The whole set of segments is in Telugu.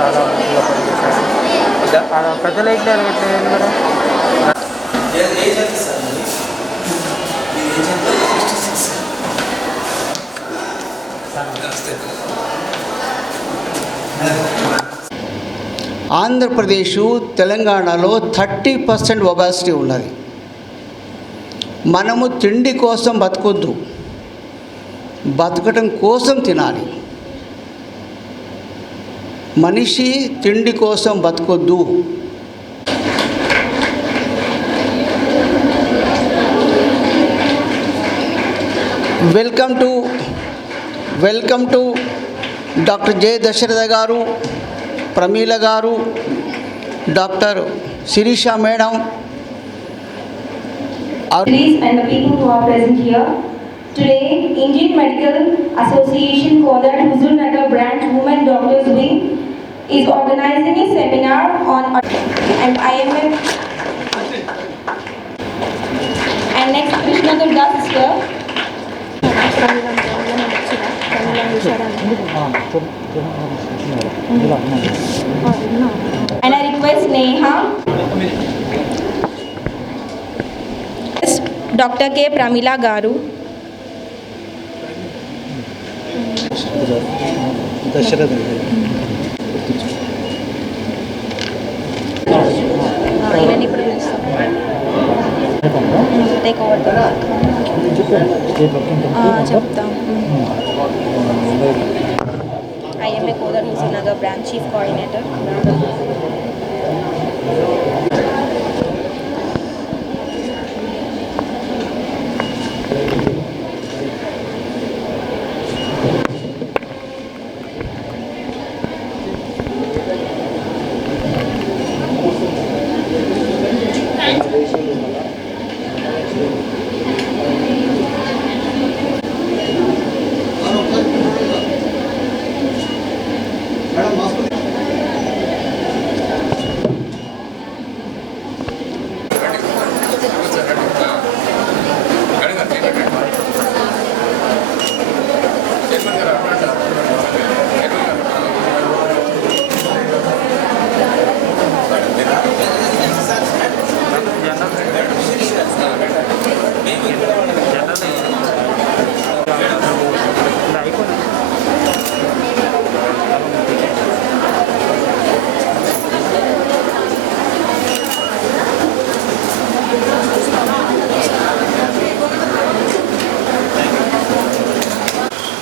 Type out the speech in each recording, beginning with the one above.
చాలా మంచిగా పనిచేశారు. పెద్ద లైట్లు ఎట్లా మేడం? ఆంధ్రప్రదేశ్ తెలంగాణలో 30% ఒబాసిటీ ఉన్నది. మనము తిండి కోసం బతకొద్దు, బతకటం కోసం తినాలి. మనిషి తిండి కోసం బతకొద్దు. Welcome to doctor J Dasharatha గారు, ప్రమీల గారు, doctor Sirisha madam. And the people who are present here today, Indian Medical Association Kodad Huzurnagar Branch Women Doctors Wing is organizing a seminar on and IMF. And next, Krishna Durga sister. And I request Neha. Dr. K. Pramila Garu. Take over the IMA Kodad Huzurnagar Branch Chief Coordinator.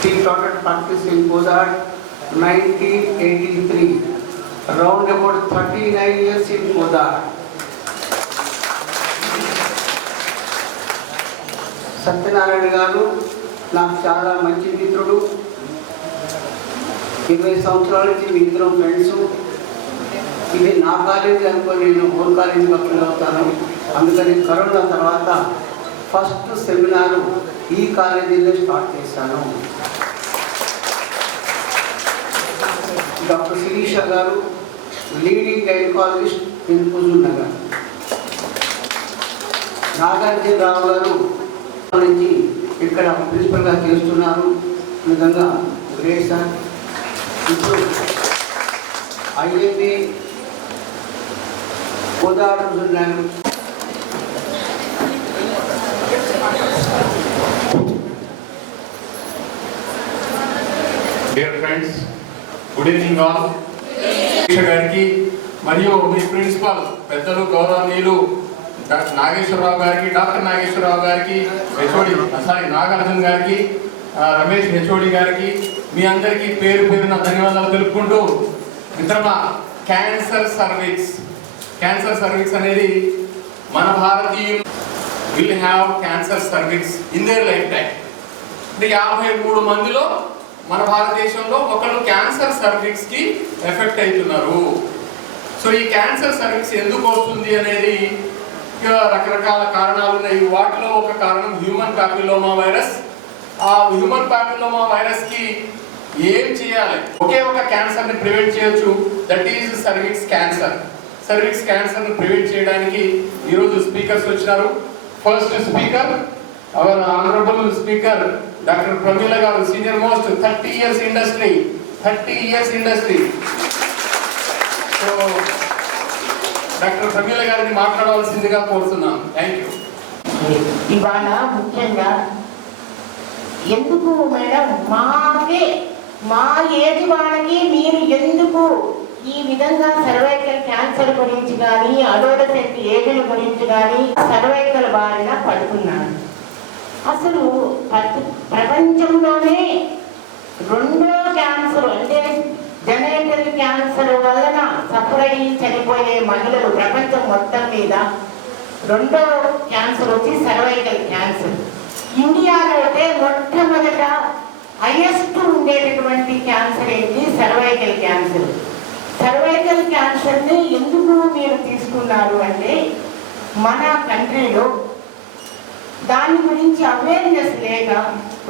He started practice in Kodad 1983, around about 39 years in Kodad. Satyanarayana గారు నాకు చాలా మంచి మిత్రుడు. 20 సంవత్సరాల నుంచి మీ ఇద్దరం ఫ్రెండ్స్. ఇది నా కాలేజీ అనుకొని నేను హోల్ కాలేజీ పక్కన అవుతాను. అందుకని కరోనా తర్వాత ఫస్ట్ సెమినారు ఈ కాలేజీలో స్టార్ట్ చేశాను. డాక్టర్ శిరీష గారు leading gynaecologist in Huzurnagar. Nagarjuna Rao గారు నుంచి ఇక్కడ ప్రిన్సిపల్గా చేస్తున్నారు. ఈ విధంగా గ్రేట్ సార్. ఇప్పుడు IMA Kodad Huzurnagar. Dear friends, good evening all. గారికి మరియు మీ ప్రిన్సిపల్ పెద్దలు గౌరవనీయులు డాక్టర్ నాగేశ్వరరావు గారికి నాగార్జున గారికి, రమేష్ హెచ్ఓడి గారికి, మీ అందరికీ పేరు పేరున ధన్యవాదాలు తెలుపుకుంటూ, మిత్రమా, క్యాన్సర్ సర్వీక్స్ అనేది మన భారతీయులు will have cancer cervix in their life time. అంటే 53 మందిలో మన భారతదేశంలో ఒకళ్ళు క్యాన్సర్ సర్వీక్స్ కి ఎఫెక్ట్ అవుతున్నారు. సో ఈ క్యాన్సర్ సర్వీక్స్ ఎందుకు వస్తుంది అనేది రకరకాల కారణాలు ఉన్నాయి. వాటిలో ఒక కారణం హ్యూమన్ ప్యాపిలోమా వైరస్. ఆ హ్యూమన్ ప్యాపిలోమా వైరస్ కి ఏం చేయాలి? ఒకే ఒక క్యాన్సర్ ని ప్రివెంట్ చేయొచ్చు, that is cervix cancer. Cervix cancer ని ప్రివెంట్ చేయడానికి ఈరోజు స్పీకర్స్ వచ్చినారు. First speaker our honourable speaker doctor Pramila గారు, senior most, 30 years industry. So doctor Pramila గారిని మాట్లాడవలసిందిగా కోరుతున్నాను. Thank you. ఇవాళ ముఖ్యంగా ఎందుకు మేడం మా ఏజ్ వాళ్ళకి మీరు ఎందుకు ఈ విధంగా సర్వైకల్ క్యాన్సర్ గురించి కానీ అడోలసెంట్ ఏజ్ల గురించి కానీ సర్వైకల్ బారిన పడుతున్నారు? అసలు ప్రపంచంలోనే రెండో క్యాన్సర్ అంటే జెనెటిక్ క్యాన్సర్ వలన సఫర్ అయ్యి చనిపోయే మహిళలు ప్రపంచం మొత్తం మీద రెండో క్యాన్సర్ వచ్చి సర్వైకల్ క్యాన్సర్. ఇండియాలో అయితే మొట్టమొదట హైయెస్ట్ ఉండేటటువంటి క్యాన్సర్ ఏంటి? Cervical cancer. సర్వైకల్ క్యాన్సర్ని ఎందుకు మీరు తీసుకున్నారు అంటే మన కంట్రీలో దాని గురించి అవేర్నెస్ లేక,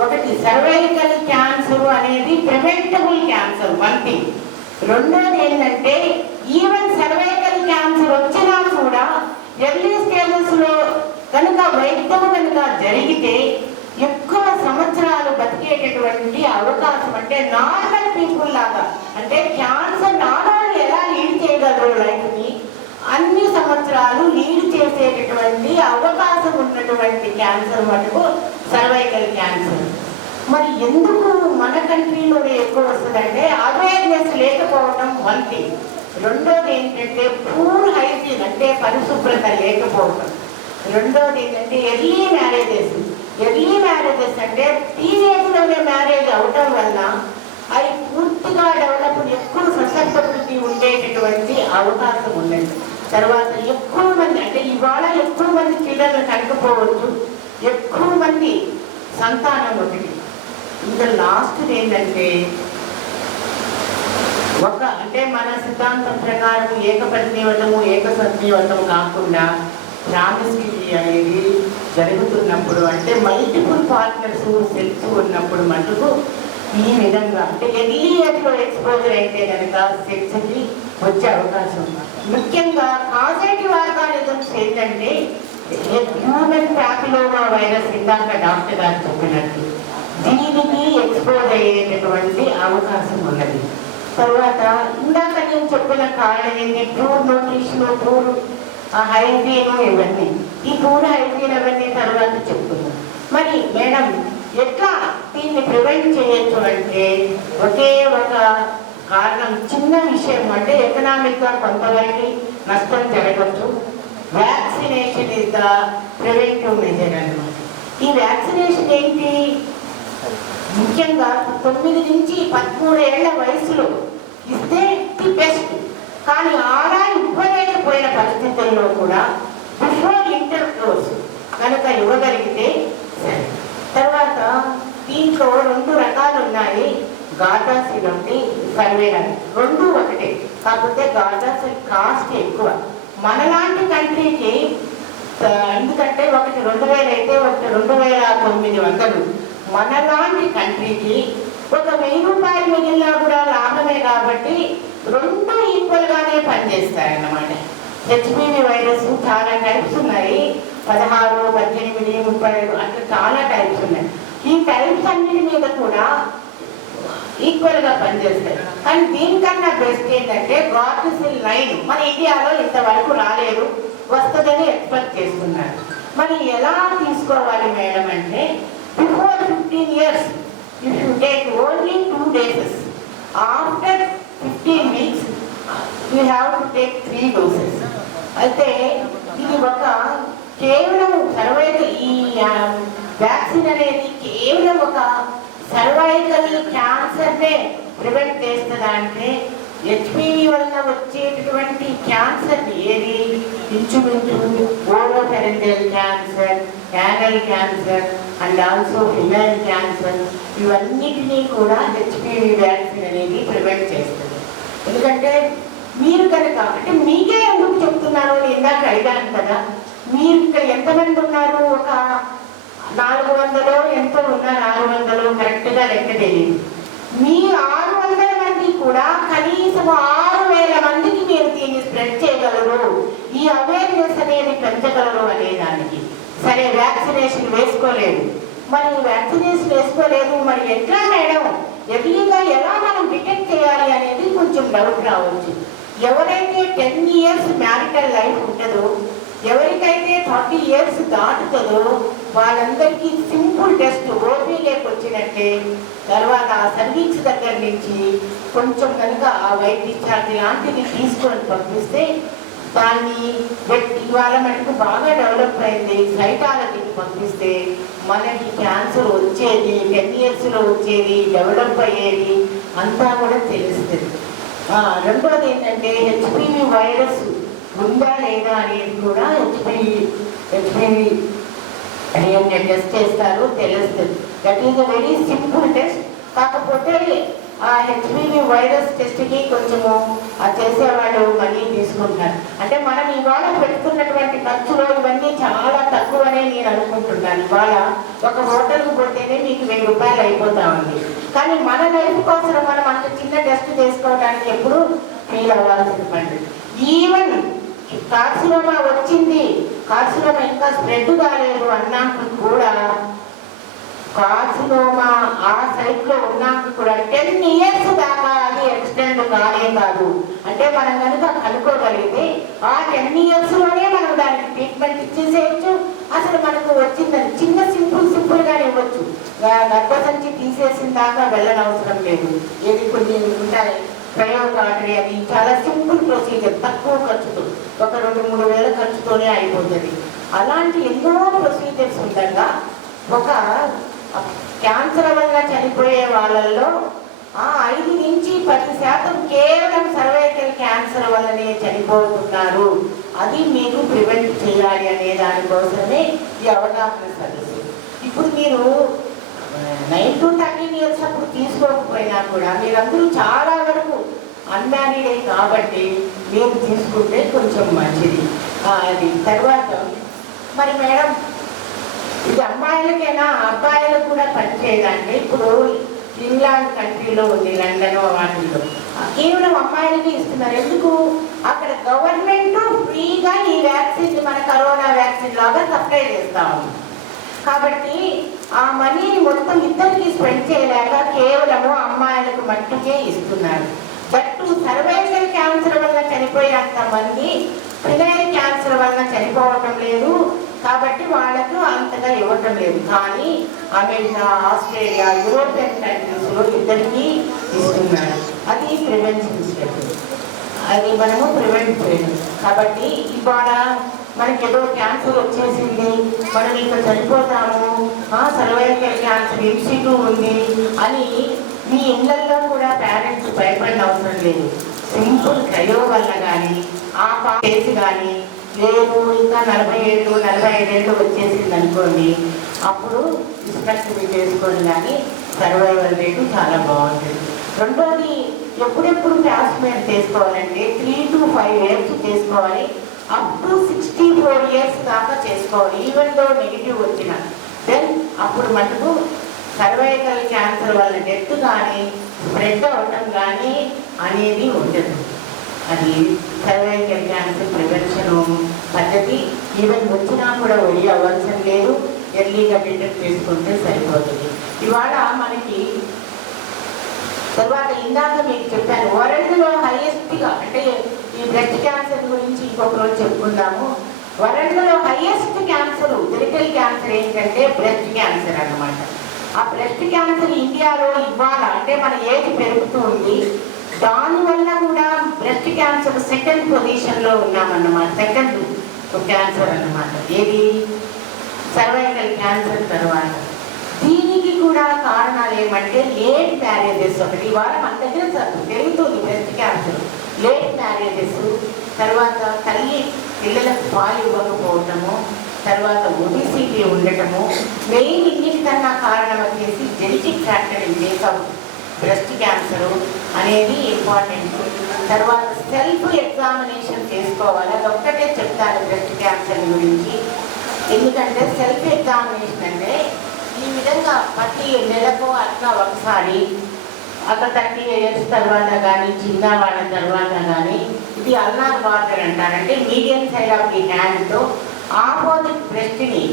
ఒకటి సర్వైకల్ క్యాన్సర్ అనేది ప్రివెంటబుల్ క్యాన్సర్ వన్ థింగ్. రెండోది ఏంటంటే ఈవెన్ సర్వైకల్ క్యాన్సర్ వచ్చినా కూడా ఎర్లీ స్టేజెస్లో కనుక వైద్యం కనుక జరిగితే ఎక్కువ సంవత్సరాలు బతికేటటువంటి అవకాశం, అంటే నార్మల్ పీపుల్ లాగా, అంటే క్యాన్సర్ నార్మల్ ఎలా లీడ్ చేయగలరు లైఫ్ని అన్ని సంవత్సరాలు లీడ్ చేసేటటువంటి అవకాశం ఉన్నటువంటి క్యాన్సర్ మటుకు సర్వైకల్ క్యాన్సర్. మరి ఎందుకు మన కంట్రీలోనే ఎక్కువ వస్తుందంటే అవేర్నెస్ లేకపోవడం వన్ థింగ్. రెండోది ఏంటంటే పూర్ హైజీన్ అంటే పరిశుభ్రత లేకపోవడం. రెండోది ఏంటంటే ఎర్లీ మ్యారేజెస్ అంటే టీనేజ్లోనే మ్యారేజ్ అవటం వల్ల అవి పూర్తిగా డెవలప్ ఎక్కువ ససెప్టబిలిటీ ఉండేటటువంటి అవకాశం ఉందండి. తర్వాత ఎక్కువ మంది అంటే ఇవాళ ఎక్కువ మంది పిల్లలు కనుకపోవచ్చు, ఎక్కువ మంది సంతానం ఒకటి. ఇంకా లాస్ట్ ఏంటంటే అంటే మన సిద్ధాంతం ప్రకారం ఏకపత్నివ్వటము ఏకసత్నివ్వటం కాకుండా ప్రామిస్క్యూటీ అనేది జరుగుతున్నప్పుడు, అంటే మల్టిపుల్ పార్ట్నర్స్ సెల్స్ ఉన్నప్పుడు మటుకు ఈ విధంగా అంటే ఎర్లీ ఏజ్లో ఎక్స్పోజర్ అయితే కనుక సెక్స్కి వచ్చే అవకాశం. ముఖ్యంగా కాజేటివ్ ఆర్గానిజమ్స్ ఏంటంటే హ్యూమన్ ప్యాపిలోమా వైరస్ ఇందాక డాక్టర్ గారు చెప్పినట్టు దీనికి ఎక్స్పోజ్ అయ్యేటటువంటి అవకాశం ఉన్నది. తర్వాత ఇందాక నేను చెప్పిన కారణం ఏంటి? పూర్ న్యూట్రిషన్, పూర్ హైజీన్, ఇవన్నీ ఈ పూర్ హైజీన్ అవన్నీ తర్వాత చెప్తున్నాం. మరి మేడం ఎట్లా దీన్ని ప్రివెంట్ చేయొచ్చు అంటే ఒకే ఒక కారణం, చిన్న విషయం, అంటే ఎకనామిక్గా కొంతవరకు నష్టం జరగవచ్చు. Vaccination is the preventive measure అన్నమాట. ఈ వ్యాక్సినేషన్ ఏంటి? ముఖ్యంగా 9 నుంచి 13 ఏళ్ల వయసులో ఇస్తే ది బెస్ట్. కానీ ఆడా ఇవ్వలేకపోయిన పరిస్థితుల్లో కూడా బిఫోర్ ఇంటర్ కోర్స్ కనుక ఇవ్వగలిగితే సరే. తర్వాత దీంట్లో 2 రకాలు ఉన్నాయి, గార్డాసిల్ ఒకటి, సర్వేలన్. 2 ఒకటే, కాకపోతే గార్డాసిల్ కాస్ట్ ఎక్కువ మనలాంటి కంట్రీకి. ఎందుకంటే ఒకటి 2000 అయితే ఒకటి 2900. మనలాంటి కంట్రీకి ఒక 1000 రూపాయలు మిగిలినా కూడా లాభమే కాబట్టి 2 ఈక్వల్గానే పనిచేస్తాయన్నమాట. హెచ్పివి వైరస్ చాలా టైప్స్ ఉన్నాయి, 16, 18, 35 అట్లా చాలా టైప్స్ ఉన్నాయి. ఈ టైప్స్ అన్నిటి మీద కూడా ఈక్వల్గా పనిచేస్తాయి. కానీ దీనికన్నా బెస్ట్ ఏంటంటే గార్డాసిల్ 9 మన ఇండియాలో ఇంతవరకు రాలేదు, వస్తుందని ఎక్స్పెక్ట్ చేస్తున్నారు. మరి ఎలా తీసుకోవాలి మేడం అంటే before 15 years if you take only 2 doses, after 15 weeks you have to take 3 doses. అయితే ఇది ఒక కేవలం సర్వైకల్, ఈ వ్యాక్సిన్ అనేది కేవలం ఒక సర్వైకల్ క్యాన్సర్నే ప్రివెంట్ చేస్తుందా అంటే హెచ్పివి వల్ల వచ్చేటటువంటి క్యాన్సర్ ఏది? ఇంచుమించు oropharyngeal cancer, anal cancer and also female cancer, ఇవన్నిటినీ కూడా హెచ్పివి వ్యాక్సిన్ అనేది ప్రివెంట్ చేస్తుంది. ఎందుకంటే మీరు కనుక అంటే మీకే ఎందుకు చెప్తున్నారో ఇందాక అడిగాను కదా, మీరు ఇక్కడ ఎంతమంది ఉన్నారు? ఒక 400 ఎంతో ఉన్నారు, 600 కరెక్ట్గా లెక్క తెలియదు. మీ 600 మంది కూడా కనీసం 6000 మందికి మీరు దీన్ని స్ప్రెడ్ చేయగలరు, ఈ అవేర్నెస్ అనేది పెంచగలరు అనే దానికి. సరే వ్యాక్సినేషన్ వేసుకోలేదు, మరి వ్యాక్సినేషన్ వేసుకోలేదు, మరి ఎట్లా మేడం ఎర్లీగా ఎలా మనం డిటెక్ట్ చేయాలి అనేది కొంచెం డౌట్ రావచ్చు. ఎవరైతే 10 ఇయర్స్ మ్యారిటల్ లైఫ్ ఉంటుందో, ఎవరికైతే 30 ఇయర్స్ దాటుతుందో వాళ్ళందరికీ సింపుల్ టెస్ట్ ఓపీలోకి వచ్చినట్టే. తర్వాత ఆ సర్వీక్స్ దగ్గర నుంచి కొంచెం కనుక ఆ వైట్ డిశ్చార్జ్ లాంటివి తీసుకొని పంపిస్తే దాన్ని ఇవాళ మనకు బాగా డెవలప్ అయింది సైటాలజీకి పంపిస్తే మనకి క్యాన్సర్ వచ్చేది 10 ఇయర్స్లో వచ్చేది, డెవలప్ అయ్యేది అంతా కూడా తెలుస్తుంది. రెండోది ఏంటంటే హెచ్పివి వైరస్ ఉందా లేదా అనేది కూడా హెచ్పివి టెస్ట్ చేస్తారు, తెలుస్తుంది. That is a very simple test. కాకపోతే ఆ హెచ్పివి వైరస్ టెస్ట్కి కొంచెము చేసేవాళ్ళు మనీ తీసుకుంటున్నారు. అంటే మనం ఇవాళ పెడుతున్నటువంటి ఖర్చులో ఇవన్నీ చాలా తక్కువనే నేను అనుకుంటున్నాను. ఇవాళ ఒక హోటల్కి పోతేనే మీకు 1000 రూపాయలు అయిపోతా ఉంది. కానీ మన లైఫ్ కోసం మనం అంత చిన్న టెస్ట్ చేసుకోవడానికి ఎప్పుడు ఫీల్ అవ్వాల్సిన పని. ఈవెన్ కార్సినోమా వచ్చింది, కార్సినోమా ఇంకా స్ప్రెడ్ కాలేదు అన్నాక కూడా కార్సినోమా ఆ సైట్లో ఉన్నాక కూడా 10 ఇయర్స్ దాకా అది ఎక్స్టెండ్ కానే కాదు. అంటే మనం కనుక కనుక్కోగలిగితే ఆ 10 ఇయర్స్లోనే మనం దానికి ట్రీట్మెంట్ ఇచ్చేసేయచ్చు. అసలు మనకు వచ్చిందని చిన్న సింపుల్గా ఇవ్వచ్చు. గర్భసంచి తీసేసిన దాకా వెళ్ళనవసరం లేదు. ఏది కొన్ని ఉంటాయి ప్రయోగాటరీ, అది చాలా సింపుల్ ప్రొసీజర్, తక్కువ ఖర్చుతో 1-2-3 వేల ఖర్చుతోనే అయిపోతుంది. అలాంటి ఎన్నో ప్రొసీజర్స్ ఉండగా ఒక క్యాన్సర్ వల్ల చనిపోయే వాళ్ళల్లో 5 నుంచి 10% కేవలం సర్వైకల్ క్యాన్సర్ వల్లనే చనిపోతున్నారు. అది మీరు ప్రివెంట్ చేయాలి అనే దానికోసమే ఈ అవగాహన సదస్సు. ఇప్పుడు మీరు 9 to 13 ఇయర్స్ అప్పుడు తీసుకోకపోయినా కూడా మీరందరూ చాలా వరకు అన్మ్యారీడే కాబట్టి మీరు తీసుకుంటే కొంచెం మంచిది. అది తర్వాత మరి మేడం ఇది అమ్మాయిలకైనా అబ్బాయిలకు కూడా పనిచేయదండి. ఇప్పుడు ఇంగ్లాండ్ కంట్రీలో ఉంది, లండన్ వాటిల్లో కేవలం అమ్మాయిలకి ఇస్తున్నారు. ఎందుకు? అక్కడ గవర్నమెంట్ ఫ్రీగా ఈ వ్యాక్సిన్ మన కరోనా వ్యాక్సిన్ లాగా సప్లై చేస్తా ఉంది. కాబట్టి ఆ మనీని మొత్తం ఇద్దరికి స్పెండ్ చేయలేక కేవలము అమ్మాయిలకు మట్టుకే ఇస్తున్నారు. బట్ సర్వైకల్ క్యాన్సర్ వల్ల చనిపోయేంత మంది ఫినైల్ క్యాన్సర్ వల్ల చనిపోవటం లేదు. కాబట్టి వాళ్ళకు అంతగా ఇవ్వటం లేదు. కానీ అమెరికా, ఆస్ట్రేలియా, యూరోపియన్ కంట్రీస్లో ఇద్దరికి ఇస్తున్నారు. అది ప్రివెన్షన్ స్టెప్, అది మనము ప్రివెంట్ చేయడం. కాబట్టి ఇవాళ మనకి ఏదో క్యాన్సర్ వచ్చేసింది, మనం ఇంకా చనిపోతాము, సర్వైకల్ క్యాన్సర్ MCQ ఉంది అని మీ ఇళ్లలో కూడా పేరెంట్స్ భయపడిన అవసరం లేదు. సింపుల్ క్రయో వల్ల కానీ ఆ కేసు కానీ లేదు ఇంకా 47-45 ఏళ్ళు వచ్చేసింది అనుకోండి, అప్పుడు డిస్ట్రక్టివ్ చేసుకొని కానీ సర్వైవల్ రేటు చాలా బాగుంటుంది. రెండోది ఎప్పుడెప్పుడు ప్యాస్మెంట్ చేసుకోవాలంటే 3 to 5 years చేసుకోవాలి. అప్ టు 64 years దాకా చేసుకోవాలి. ఈవెన్ దో నెగిటివ్ వచ్చిన దెన్ అప్పుడు మనకు సర్వైకల్ క్యాన్సర్ వల్ల డెత్ కానీ స్ప్రెడ్ అవ్వటం కానీ అనేది ఉండదు. అది సర్వైకల్ క్యాన్సర్ ప్రివెన్షన్ పద్ధతి. ఈవెన్ వచ్చినా కూడా ఒడి అవ్వాల్సిన లేదు, ఎర్లీగా డిటెక్ట్ చేసుకుంటే సరిపోతుంది. ఇవాళ మనకి తర్వాత ఇందాక మీకు చెప్పాను వరల్డ్లో హైయెస్ట్గా, అంటే ఈ బ్రెస్ట్ క్యాన్సర్ గురించి ఇంకొక రోజు చెప్పుకుందాము. వరల్డ్లో హైయెస్ట్ క్యాన్సర్ జెనిటల్ క్యాన్సర్ ఏంటంటే బ్రెస్ట్ క్యాన్సర్ అన్నమాట. ఆ బ్రెస్ట్ క్యాన్సర్ ఇండియాలో ఇవాళ అంటే మన ఏజ్ పెరుగుతూ ఉంది, దానివల్ల కూడా బ్రెస్ట్ క్యాన్సర్ 2nd పొజిషన్లో ఉన్నామన్నమాట. 2nd క్యాన్సర్ అన్నమాట. ఏది? సర్వైకల్ క్యాన్సర్ తర్వాత. దీనికి కూడా కారణాలు ఏమంటే లేట్ మ్యారేజెస్. ఒకటి ఇవాళ మన దగ్గర పెరుగుతుంది బ్రెస్ట్ క్యాన్సర్. లేట్ మ్యారేజెస్, తర్వాత తల్లి పిల్లలకు పాలు ఇవ్వకపోవటము, తర్వాత ఒబిసిటీ ఉండటము. మెయిన్ ఇన్నిటికన్నా కారణం వచ్చేసి genetic factor in case breast cancer అనేది ఇంపార్టెంట్. తర్వాత సెల్ఫ్ ఎగ్జామినేషన్ చేసుకోవాలి. అదొక్కటే చెప్తాను బ్రెస్ట్ క్యాన్సర్ గురించి. ఎందుకంటే సెల్ఫ్ ఎగ్జామినేషన్ అంటే ఈ విధంగా ప్రతి నెలకు అట్లా ఒకసారి ఒక 30 years తర్వాత కానీ చిన్నవాళ్ళ తర్వాత కానీ ఇది అల్నార్ వాటర్ అంటారంటే మీడియం సైడ్ ఆఫ్ ది హ్యాండ్తో ఆపోజిట్ బ్రెస్ట్ని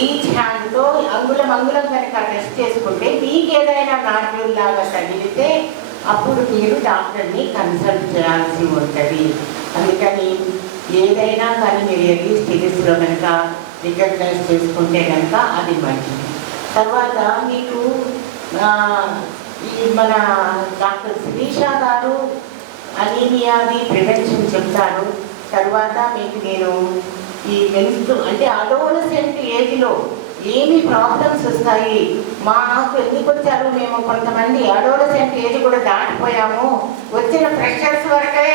ఈచ్ హ్యాండ్తో అంగుళం కనుక టెస్ట్ చేసుకుంటే మీకు ఏదైనా నాట్యూల్ లాగా తగిలితే అప్పుడు మీరు డాక్టర్ని కన్సల్ట్ చేయాల్సి ఉంటుంది. అందుకని ఏదైనా కానీ మీరు ఎర్లీ స్టేజెస్లో కనుక రికగ్నైజ్ చేసుకుంటే కనుక అది మంచిది. తర్వాత మీకు ఈ మన డాక్టర్ శిరీష గారు అనీమియాది ప్రివెన్షన్ చెప్తారు. తర్వాత మీకు నేను ఈ అంటే అడోలసెంట్ ఏజ్లో ఏమి ప్రాబ్లమ్స్ వస్తాయి, మాకు ఎందుకు వచ్చారు, మేము కొంతమంది అడోలసెంట్ ఏజ్ కూడా దాటిపోయాము, వచ్చిన ఫ్రెషర్స్ వరకే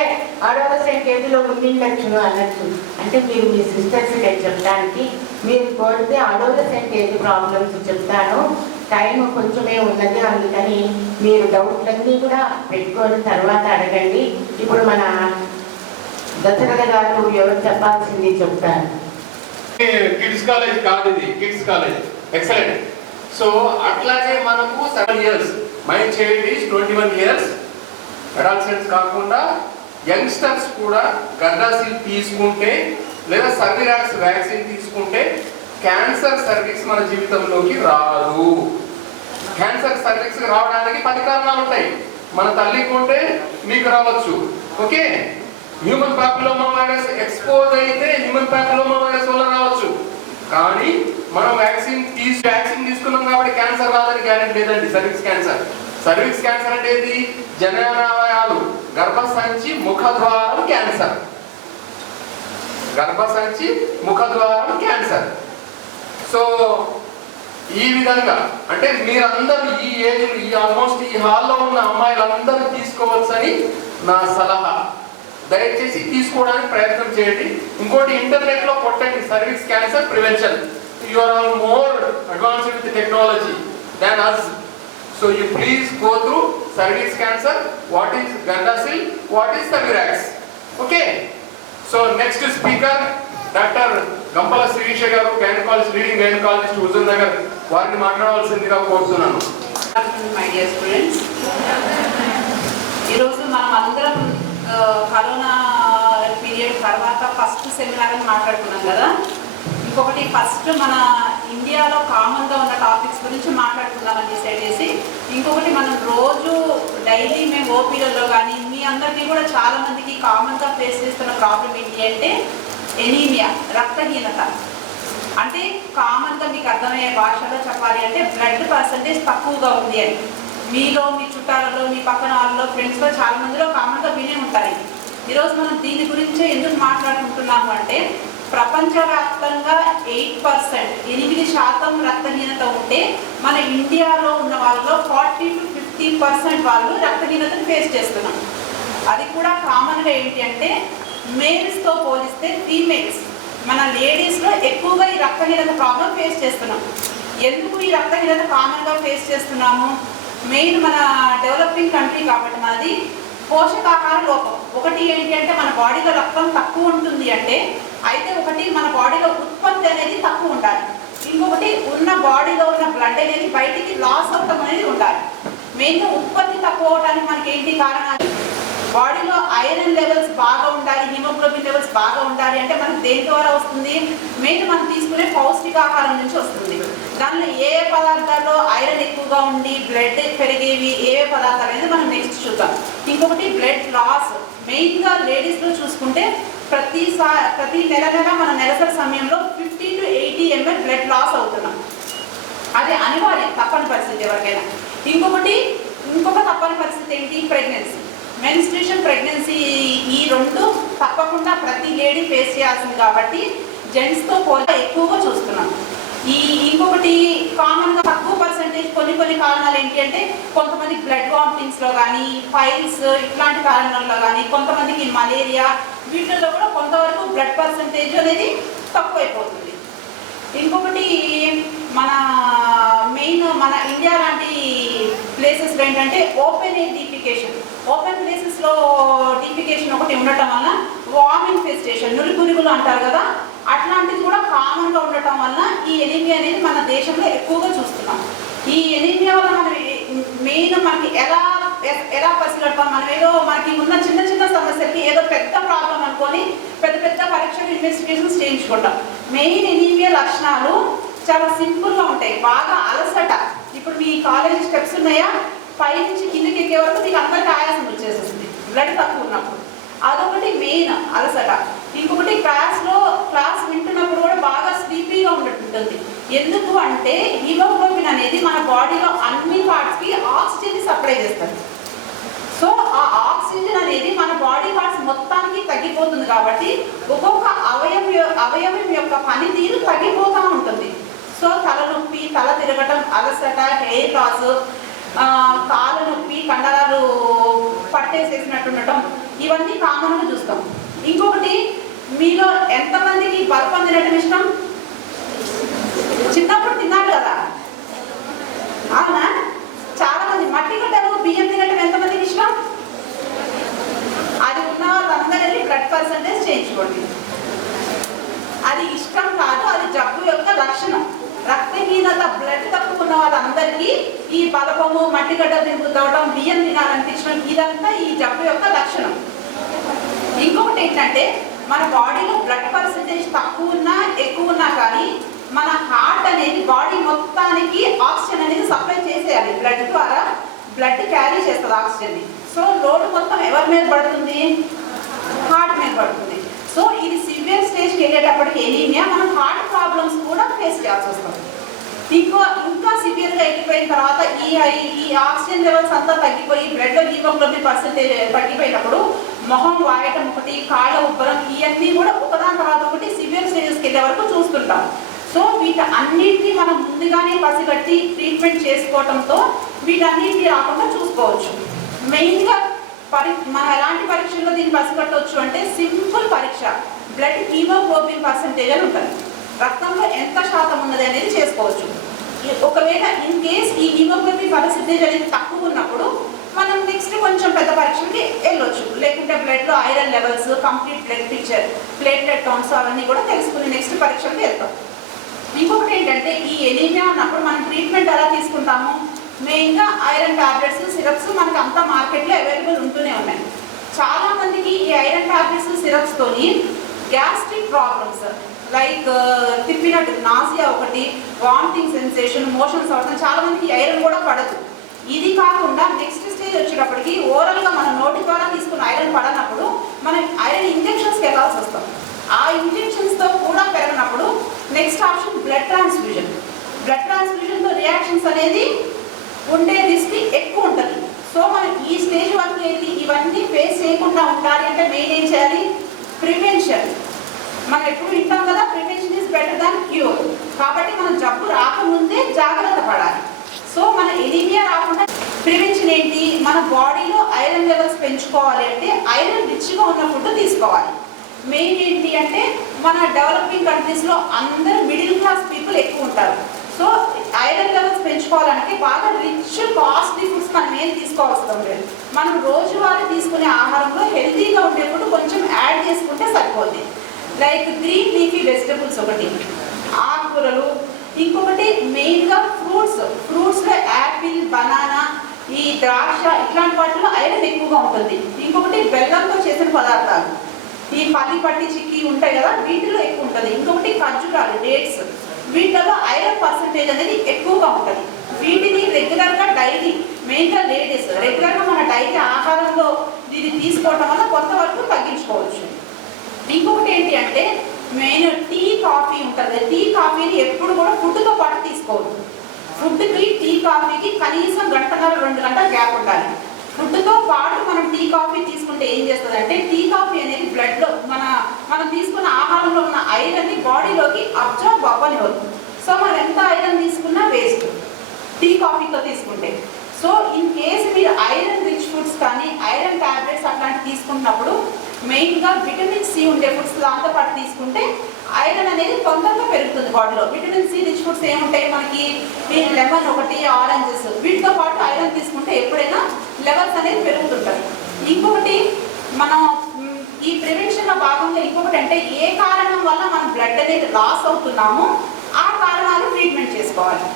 అడోలసెంట్ ఏజ్లో ఉండిండొచ్చును అనొచ్చు. అంటే మీరు మీ సిస్టర్స్కి చెప్పడానికి మీరు కోరితే అడోలసెంట్ ఏజ్ ప్రాబ్లమ్స్ చెప్తాను. టైం కొంచెమే ఉన్నది, అందుకని మీరు డౌట్లన్నీ కూడా పెట్టుకొని తర్వాత అడగండి. ఇప్పుడు మన దశరథ గారు ఎవరు చెప్పాల్సింది చెప్తారు. కిడ్స్ కాలేజ్ కాదు ఇది, కిడ్స్ కాలేజ్. ఎక్సలెంట్. సో అట్లాగే మనకు 7 years, my child is 21 years. అడాల్సెంట్స్ కాకుండా యంగ్స్టర్స్ కూడా గర్డాసిల్ తీసుకుంటే లేదా సర్విరాక్స్ వ్యాక్సిన్ తీసుకుంటే క్యాన్సర్ సర్వీక్స్ మన జీవితంలోకి రాదు. క్యాన్సర్ సర్వీక్స్ రావడానికి 10 కారణాలు ఉంటాయి. మన తల్లికి ఉంటే మీకు రావచ్చు. Okay, human papilloma virus expose అయితే హ్యూమన్ పాపులోమా వైరస్ వల్ల రావచ్చు. కానీ మనం వ్యాక్సిన్ తీసుకున్నాం కాబట్టి క్యాన్సర్ రాదని గ్యారెంటీ లేదండి. సర్వీక్స్ క్యాన్సర్ అంటే ఏంటి? జననావయాలు, గర్భసంచి ముఖద్వారం క్యాన్సర్. గర్భసంచి ముఖద్వారం క్యాన్సర్. సో ఈ విధంగా అంటే మీరందరూ ఈ ఏజ్, ఈ ఆల్మోస్ట్ ఈ హాల్లో ఉన్న అమ్మాయిలందరూ తీసుకోవచ్చని నా సలహా. దయచేసి తీసుకోవడానికి ప్రయత్నం చేయండి. ఇంకోటి ఇంటర్నెట్లో కొట్టండి cervix cancer prevention. You are all more advanced with technology than us. So you please go through cervix cancer, what is Gardasil, what is Cervarix. Okay, so next speaker doctor Gampala Sirisha గారు, gynaecologist, leading gynaecologist Huzur Nagar. వారిని మాట్లాడవలసిందిగా కోరుతున్నాను. మై డియర్ స్టూడెంట్స్, ఈరోజు మనం అందరం కరోనా పీరియడ్ తర్వాత ఫస్ట్ సెమినార్ అని మాట్లాడుకున్నాం కదా. ఇంకొకటి ఫస్ట్ మన ఇండియాలో కామన్గా ఉన్న టాపిక్స్ గురించి మాట్లాడుకుందామని డిసైడ్ చేసి, ఇంకొకటి మనం రోజు డైలీ మేము ఓపీలలో కానీ మీ అందరికీ కూడా చాలామందికి కామన్గా ఫేస్ చేస్తున్న ప్రాబ్లం ఏంటి అంటే ఎనీమియా, రక్తహీనత. అంటే కామన్గా మీకు అర్థమయ్యే భాషలో చెప్పాలి అంటే బ్లడ్ పర్సంటేజ్ తక్కువగా ఉంది అని. మీలో, మీ చుట్టాలలో, మీ పక్కన వాళ్ళలో, ఫ్రెండ్స్లో చాలా మందిలో కామన్గా వినే ఉంటారు. ఈరోజు మనం దీని గురించి ఎందుకు మాట్లాడుకుంటున్నాము అంటే ప్రపంచవ్యాప్తంగా 8%, 8% రక్తహీనత ఉంటే మన ఇండియాలో ఉన్న వాళ్ళలో 40 to 50% వాళ్ళు రక్తహీనతను ఫేస్ చేస్తున్నాం. అది కూడా కామన్గా ఏంటి అంటే మేల్స్తో పోలిస్తే ఫీమేల్స్, మన లేడీస్లో ఎక్కువగా ఈ రక్తహీనత ప్రాబ్లం ఫేస్ చేస్తున్నాం. ఎందుకు ఈ రక్తహీనత కామన్గా ఫేస్ చేస్తున్నాము? మెయిన్ మన డెవలపింగ్ కంట్రీ కాబట్టి మనది పోషకాహార లోపం. ఒకటి ఏంటి అంటే మన బాడీలో రక్తం తక్కువ ఉంటుంది అంటే, అయితే ఒకటి మన బాడీలో ఉత్పత్తి అనేది తక్కువ ఉండాలి. ఇంకొకటి ఉన్న బాడీలో ఉన్న బ్లడ్ అనేది బయటికి లాస్ అవటం అనేది ఉండాలి. మెయిన్గా ఉత్పత్తి తక్కువ అవడానికి మనకి ఏంటి కారణాలు? బాడీలో ఐరన్ లెవెల్స్ బాగా ఉండాలి, హిమోగ్లోబిన్ లెవెల్స్ బాగా ఉండాలి అంటే మనకు దేని ద్వారా వస్తుంది? మెయిన్ మనం తీసుకునే పౌష్టికాహారం నుంచి వస్తుంది. దానిలో ఏ పదార్థాల్లో ఐరన్ ఎక్కువగా ఉండి బ్లడ్ పెరిగేవి ఏ పదార్థాలు అనేది మనం నెక్స్ట్ చూద్దాం. ఇంకొకటి బ్లడ్ లాస్. మెయిన్గా లేడీస్లో చూసుకుంటే ప్రతి నెల మన నెలసరి సమయంలో 50 to 80 ml బ్లడ్ లాస్ అవుతున్నాం. అది అనివార్యం, తప్పని పరిస్థితి ఎవరికైనా. ఇంకొక తప్పని పరిస్థితి ఏంటి? Pregnancy, menstruation, pregnancy. ఈ రెండు తప్పకుండా ప్రతి లేడీ ఫేస్ చేయాల్సింది కాబట్టి జెంట్స్తో పోలిస్తే ఎక్కువగా చూస్తున్నాం. ఇంకొకటి కామన్గా తక్కువ పర్సెంటేజ్ కొన్ని కారణాలు ఏంటి అంటే కొంతమంది బ్లడ్ వామిటింగ్స్లో కానీ, ఫైల్స్ ఇట్లాంటి కారణాల్లో కానీ, కొంతమందికి మలేరియా, వీటిల్లో కూడా కొంతవరకు బ్లడ్ పర్సెంటేజ్ అనేది తక్కువైపోతుంది. ఇంకొకటి మన మెయిన్ మన ఇండియా లాంటి ప్లేసెస్లో ఏంటంటే ఓపెన్ ఎయిర్ డీఫికేషన్. ఓపెన్ ప్లేసెస్లో డీఫికేషన్ ఒకటి ఉండటం వల్ల వామింగ్ ఫెస్టేషన్, నులిపురుగులు అంటారు కదా, అట్లాంటిది కూడా కామన్గా ఉండటం వల్ల ఈ ఎనీమియా అనేది మన దేశంలో ఎక్కువగా చూస్తున్నాం. ఈ ఎనీమియా వల్ల మనం మెయిన్ మనకి ఎలా పసిగడతాం? మనం ఏదో మనకి ఉన్న చిన్న సమస్యలకి ఏదో పెద్ద ప్రాబ్లం అనుకొని పెద్ద పరీక్షలు, ఇన్వెస్టిగేషన్స్ చేయించుకుంటాం. మెయిన్ ఎనీమియా లక్షణాలు చాలా సింపుల్గా ఉంటాయి. బాగా అలసట. ఇప్పుడు మీ కాలేజ్ స్టెప్స్ ఉన్నాయా? పై నుంచి కిందకి ఎక్కే వరకు మీకు అందరికీ ఆయాసం వచ్చేసేస్తుంది బ్లడ్ తక్కువ ఉన్నప్పుడు. అదొకటి మెయిన్ అలసట. ఇంకొకటి క్లాస్ వింటున్నప్పుడు కూడా బాగా స్లీపీగా ఉంటుంది. ఎందుకు అంటే హిమోగ్లోబిన్ అనేది మన బాడీలో అన్ని పార్ట్స్కి ఆక్సిజన్ సప్లై చేస్తుంది. సో ఆ ఆక్సిజన్ అనేది మన బాడీ పార్ట్స్ మొత్తానికి తగ్గిపోతుంది కాబట్టి ఒక్కొక్క అవయవం యొక్క పనితీరు తగ్గిపోతూ ఉంటుంది. సో తలనొప్పి, తల తిరగటం, అలసట, హెయిర్ లాస్, కాళ్ళ నొప్పి, కండరాలు పట్టేసేసినట్టు ఉండటం, ఇవన్నీ కామన్గా చూస్తాం. ఇంకొకటి, మీలో ఎంతమందికి బల్పం తినటం ఇష్టం? చిన్నప్పుడు తిన్నారు కదా, అవునా? చాలా మంది మట్టి గడ్డలు, బియ్యం తినటం ఎంతమందికి ఇష్టం? అది ఉన్న వాళ్ళందరినీ బ్లడ్ పర్సంటేజ్ చేయించుకోండి. అది ఇష్టం కాదు, అది జబ్బు యొక్క లక్షణం. రక్తహీనత, బ్లడ్ తక్కువ ఉన్న వాళ్ళందరికీ ఈ బలపము, మట్టిగడ్డ తిరుగుతావడం, బియ్యం తినాలనిపించడం, ఇదంతా ఈ జబ్బు యొక్క లక్షణం. ఇంకొకటి ఏంటంటే, మన బాడీలో బ్లడ్ పర్సంటేజ్ తక్కువ ఉన్నా ఎక్కువ ఉన్నా కానీ మన హార్ట్ అనేది బాడీ మొత్తానికి ఆక్సిజన్ అనేది సప్లై చేసేయాలి. బ్లడ్ ద్వారా బ్లడ్ క్యారీ చేస్తుంది ఆక్సిజన్ని. సో లోడ్ మొత్తం ఎవరి మీద పడుతుంది? హార్ట్ మీద పడుతుంది. సో ఇది సివియర్ స్టేజ్కి వెళ్ళేటప్పటికి ఎనీమియా, మనం హార్ట్ ప్రాబ్లమ్స్ కూడా ఫేస్ చేయాల్సి వస్తుంది. ఇంకా సివియర్గా వెళ్ళిపోయిన తర్వాత ఈ ఆక్సిజన్ లెవెల్స్ అంతా తగ్గిపోయి బ్లడ్లో హీమోగ్లోబిన్ పర్సెంటేజ్ తగ్గిపోయినప్పుడు మొహం వాయటం ఒకటి, కాళ్ళ ఉబ్బరం, ఇవన్నీ కూడా ఒకదాని తర్వాత ఒకటి సివియర్ స్టేజెస్కి వెళ్ళే వరకు చూస్తుంటాం. సో వీటన్నిటిని మనం ముందుగానే పసిగట్టి ట్రీట్మెంట్ చేసుకోవడంతో వీటన్నిటిని రాకుండా చూసుకోవచ్చు. మెయిన్గా మనం ఎలాంటి పరీక్షల్లో దీన్ని పసిగట్టవచ్చు అంటే, సింపుల్ పరీక్ష, బ్లడ్ హీమోగ్లోబిన్ పర్సెంటేజ్ అని ఉంటుంది. రక్తంలో ఎంత శాతం ఉన్నది అనేది చేసుకోవచ్చు. ఒకవేళ ఇన్ కేస్ ఈ హీమోగ్లోబిన్ పర్సెంటేజ్ అనేది తక్కువ ఉన్నప్పుడు మనం నెక్స్ట్ కొంచెం పెద్ద పరీక్షలకి వెళ్ళొచ్చు. లేకుంటే బ్లడ్లో iron levels, complete blood picture, platelet counts అవన్నీ కూడా తెలుసుకుని నెక్స్ట్ పరీక్షలకి వెళ్తాం. ఇంకొకటి ఏంటంటే, ఈ ఎనీమియా ఉన్నప్పుడు మనం ట్రీట్మెంట్ ఎలా తీసుకుంటాము? మెయిన్గా ఐరన్ టాబ్లెట్స్, సిరప్స్ మనకు అంతా మార్కెట్లో అవైలబుల్ ఉంటూనే ఉన్నాయి. చాలామందికి ఈ ఐరన్ టాబ్లెట్స్, సిరప్స్తోని గ్యాస్ట్రిక్ ప్రాబ్లమ్స్ లైక్ తిప్పినట్టు నాసియా ఒకటి, వామిటింగ్ సెన్సేషన్, మోషన్స్ అవడం, చాలామందికి ఐరన్ కూడా పడదు. ఇది కాకుండా నెక్స్ట్ స్టేజ్ వచ్చేటప్పటికి ఓరల్గా మన నోటి ద్వారా తీసుకున్న ఐరన్ పడనప్పుడు మనం ఐరన్ ఇంజెక్షన్స్కి వెళ్ళాల్సి వస్తాం. ఆ ఇంజెక్షన్స్తో కూడా పెరగనప్పుడు next option blood transfusion. Blood ట్రాన్స్ఫ్యూజన్తో రియాక్షన్స్ అనేది ఉండే రిస్క్ ఎక్కువ ఉంటుంది. సో మనం ఈ స్టేజ్ వరకు వెళ్ళి ఇవన్నీ ఫేస్ చేయకుండా ఉండాలి అంటే మెయిన్ ఏం చేయాలి? ప్రివెన్షన్. మనం ఎప్పుడు వింటాం కదా, prevention is better than cure. కాబట్టి మనం జబ్బు రాకముందే జాగ్రత్త పడాలి. సో మన ఎనీమియా రాకుండా ప్రివెన్షన్ ఏంటి? మన బాడీలో ఐరన్ లెవెల్స్ పెంచుకోవాలి అంటే ఐరన్ రిచ్గా ఉన్న ఫుడ్ తీసుకోవాలి. మెయిన్ ఏంటి అంటే, మన డెవలపింగ్ కంట్రీస్లో అందరూ మిడిల్ క్లాస్ పీపుల్ ఎక్కువ ఉంటారు. సో ఐరన్ లెవెల్స్ పెంచుకోవాలంటే బాగా రిచ్, కాస్ట్లీ ఫుడ్స్ మనం ఏం తీసుకోవడం లేదు. మనం రోజువారీ తీసుకునే ఆహారంలో హెల్తీగా ఉండే ఫుడ్ కొంచెం యాడ్ చేసుకుంటే సరిపోద్ది. లైక్ గ్రీన్ లీఫీ వెజిటబుల్స్ ఒకటి, ఆకుకూరలు. ఇంకొకటి మెయిన్గా ఫ్రూట్స్లో యాపిల్, బనానా, ఈ ద్రాక్ష, ఇట్లాంటి వాటిలో ఐరన్ ఎక్కువగా ఉంటుంది. ఇంకొకటి బెల్లంతో చేసిన పదార్థాలు, ఈ పల్లి పట్టి, చిక్కీ ఉంటాయి కదా, వీటిలో ఎక్కువ ఉంటుంది. ఇంకొకటి ఖర్జూరాలు, డేట్స్, వీటిలో ఐరన్ పర్సెంటేజ్ అనేది ఎక్కువగా ఉంటుంది. వీటిని రెగ్యులర్గా డైలీ, మెయిన్గా లేడీస్ రెగ్యులర్గా మన డైలీ ఆహారంలో దీన్ని తీసుకోవడం వల్ల కొంతవరకు తగ్గించుకోవచ్చు. ఇంకొకటి ఏంటి అంటే, మెయిన్ టీ, కాఫీ ఉంటుంది. టీ, కాఫీని ఎప్పుడు కూడా ఫుడ్తో పాటు తీసుకోవద్దు. ఫుడ్కి, టీ, కాఫీకి కనీసం గంటన్నర 2 గంటల గ్యాప్ ఉండాలి. ఫుడ్తో పాటు మనం టీ, కాఫీ తీసుకుంటే ఏం చేస్తుంది అంటే, టీ, కాఫీ అనేది బ్లడ్లో మనం తీసుకున్న ఆహారంలో ఉన్న ఐరన్ని బాడీలోకి అబ్జర్వ్ అవ్వనివ్వదు. సో మనం ఎంత ఐరన్ తీసుకున్నా వేస్ట్ టీ, కాఫీతో తీసుకుంటే. సో ఇన్ కేసు మీరు ఐరన్ రిచ్ ఫుడ్స్ కానీ ఐరన్ ట్యాబ్లెట్స్ అట్లాంటివి తీసుకున్నప్పుడు మెయిన్గా విటమిన్ సి ఉండే ఫుడ్స్ దాంతో పాటు తీసుకుంటే ఐరన్ అనేది తొందరగా పెరుగుతుంది బాడీలో. విటమిన్ సి రిచ్ ఫుడ్స్ ఏముంటాయి మనకి? లెమన్ ఒకటి, ఆరెంజెస్, వీటితో పాటు ఐరన్ తీసుకుంటే ఎప్పుడైనా లెవెల్స్ అనేది పెరుగుతుంటాయి. ఇంకొకటి, మనం ఈ ప్రివెన్షన్లో భాగంగా ఇంకొకటి అంటే, ఏ కారణం వల్ల మనం బ్లడ్ అనేది లాస్ అవుతున్నామో ఆ కారణాలు ట్రీట్మెంట్ చేసుకోవాలి.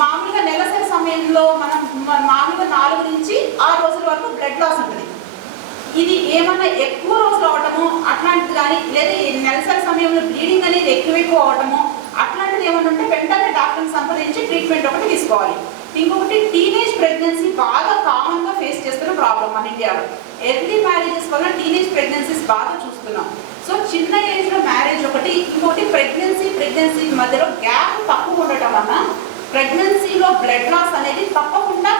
మామూలుగా నెలసరి సమయంలో మనం మామూలుగా 4 నుంచి 6 రోజుల వరకు బ్లడ్ లాస్ ఉంటుంది. ఇది ఏమన్నా ఎక్కువ రోజులు అవటము అట్లాంటిది కానీ, లేదా నెలసరి సమయంలో బ్లీడింగ్ అనేది ఎక్కువ అవటము అట్లాంటిది ఏమన్నా ఉంటే వెంటనే డాక్టర్ని సంప్రదించి ట్రీట్మెంట్ ఒకటి తీసుకోవాలి. ఇంకొకటి టీనేజ్ ప్రెగ్నెన్సీ బాగా కామన్గా ఫేస్ చేస్తున్న ప్రాబ్లం మన ఇండియాలో. ఎర్లీ మ్యారేజెస్ వల్ల టీనేజ్ ప్రెగ్నెన్సీస్ బాగా చూస్తున్నాం. సో చిన్న ఏజ్లో మ్యారేజ్ ఒకటి, ఇంకొకటి ప్రెగ్నెన్సీ మధ్యలో గ్యాప్ తక్కువ ఉండటం వల్ల ప్రెగ్నెన్సీలో బ్లడ్ లాస్ అనేది తప్పకుండా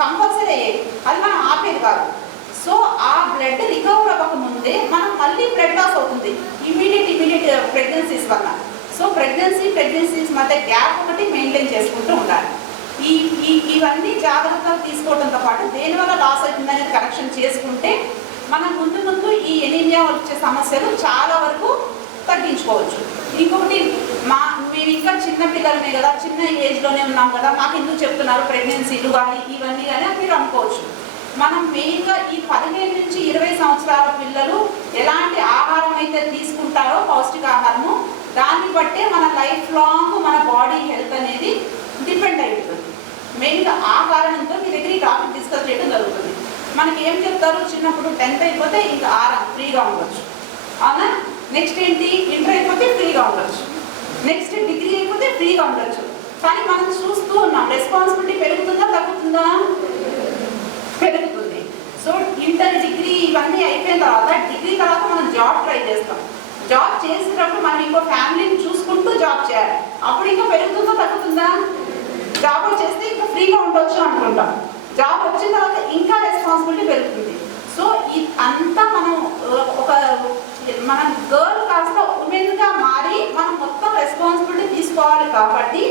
కంపల్సరీ అయ్యేది, అది మనం ఆపేది కాదు. సో ఆ బ్లడ్ రికవర్ అవ్వక ముందే మనం మళ్ళీ బ్లడ్ లాస్ అవుతుంది ఇమీడియట్ ప్రెగ్నెన్సీస్ వల్ల. సో ప్రెగ్నెన్సీస్ మధ్య గ్యాప్ ఒకటి మెయింటైన్ చేసుకుంటూ ఉండాలి. ఇవన్నీ జాగ్రత్తలు తీసుకోవడంతో పాటు దేనివల్ల లాస్ అవుతుందని కరెక్షన్ చేసుకుంటే మనం ముందు ఈ ఎనీమియా వచ్చే సమస్యలు చాలా వరకు తగ్గించుకోవచ్చు. ఇంకొకటి మేము ఇంకా చిన్న పిల్లలమే కదా, చిన్న ఏజ్లోనే ఉన్నాం కదా, మాకు ఎందుకు చెప్తున్నారు ప్రెగ్నెన్సీలు కానీ ఇవన్నీ కానీ మీరు అనుకోవచ్చు. మనం మెయిన్గా ఈ 15 నుంచి 20 సంవత్సరాల పిల్లలు ఎలాంటి ఆహారం అయితే తీసుకుంటారో పౌష్టికాహారము, దాన్ని బట్టే మన లైఫ్ లాంగ్ మన బాడీ హెల్త్ అనేది డిపెండ్ అయి ఉంటుంది. మెయిన్గా ఆ కారణంతో మీ దగ్గర ఈ టాపిక్ డిస్కస్ చేయడం జరుగుతుంది. మనకి ఏం చెప్తారు, చిన్నప్పుడు 10th అయిపోతే ఇంకా ఫ్రీగా ఉండొచ్చు, అవునా? నెక్స్ట్ ఏంటి, ఇంటర్ అయిపోతే ఫ్రీగా ఉండొచ్చు, నెక్స్ట్ డిగ్రీ అయిపోతే ఫ్రీగా ఉండొచ్చు. కానీ మనం చూస్తూ ఉన్నాం రెస్పాన్సిబిలిటీ పెరుగుతుందా తగ్గుతుందా? పెరుగుతుంది. సో ఇంటర్ డిగ్రీ ఇవన్నీ అయిపోయిన తర్వాత డిగ్రీ తర్వాత మనం జాబ్ ట్రై చేస్తాం. జాబ్ చేసేటప్పుడు మనం ఇంకో ఫ్యామిలీని చూసుకుంటూ జాబ్ చేయాలి. అప్పుడు ఇంకా పెరుగుతుందా తగ్గుతుందా? జాబ్ చేస్తే ఇంకా ఫ్రీగా ఉండొచ్చు అనుకుంటాం. జాబ్ వచ్చిన తర్వాత ఇంకా రెస్పాన్సిబిలిటీ పెరుగుతుంది. సో అంతా మనం మన గర్ల్ కాస్త ఉమెన్గా మారి మనం మొత్తం రెస్పాన్సిబిలిటీ తీసుకోవాలి. కాబట్టి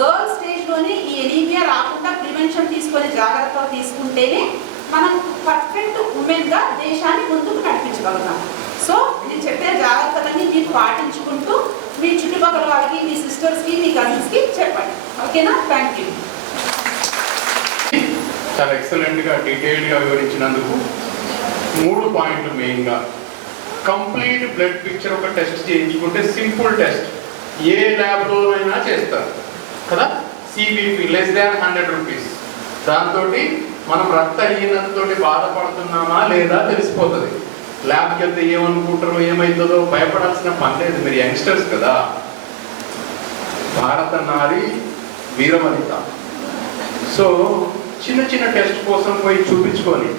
గర్ల్ స్టేజ్లోనే ఈ ఎనీమియా రాకుండా ప్రివెన్షన్ తీసుకొని జాగ్రత్తలు తీసుకుంటేనే మనం పర్ఫెక్ట్ ఉమెన్గా దేశాన్ని ముందుకు నడిపించగలుగుతాం. సో నేను చెప్పే జాగ్రత్తలన్నీ మీరు పాటించుకుంటూ మీ చుట్టుపక్కల వాళ్ళకి, మీ సిస్టర్స్కి, మీ కజిన్స్కి చెప్పండి. ఓకేనా? Thank you. చాలా ఎక్సలెంట్గా డీటెయిల్డ్గా వివరించినందుకు 3 పాయింట్లు మెయిన్గా. కంప్లీట్ బ్లడ్ పిక్చర్ ఒక టెస్ట్ చేయించుకుంటే సింపుల్ టెస్ట్ ఏ ల్యాబ్లోనైనా చేస్తారు కదా. సిబిపి <100 రూపీస్, దాంతో మనం రక్తహీనతతో బాధపడుతున్నామా లేదా తెలిసిపోతుంది. ల్యాబ్కి వెళ్తే ఏమనుకుంటారో ఏమవుతుందో భయపడాల్సిన పని లేదు. మీరు యంగ్స్టర్స్ కదా. భారత నారి వీరవనిత. సో చిన్న టెస్ట్ కోసం పోయి చూపించుకొని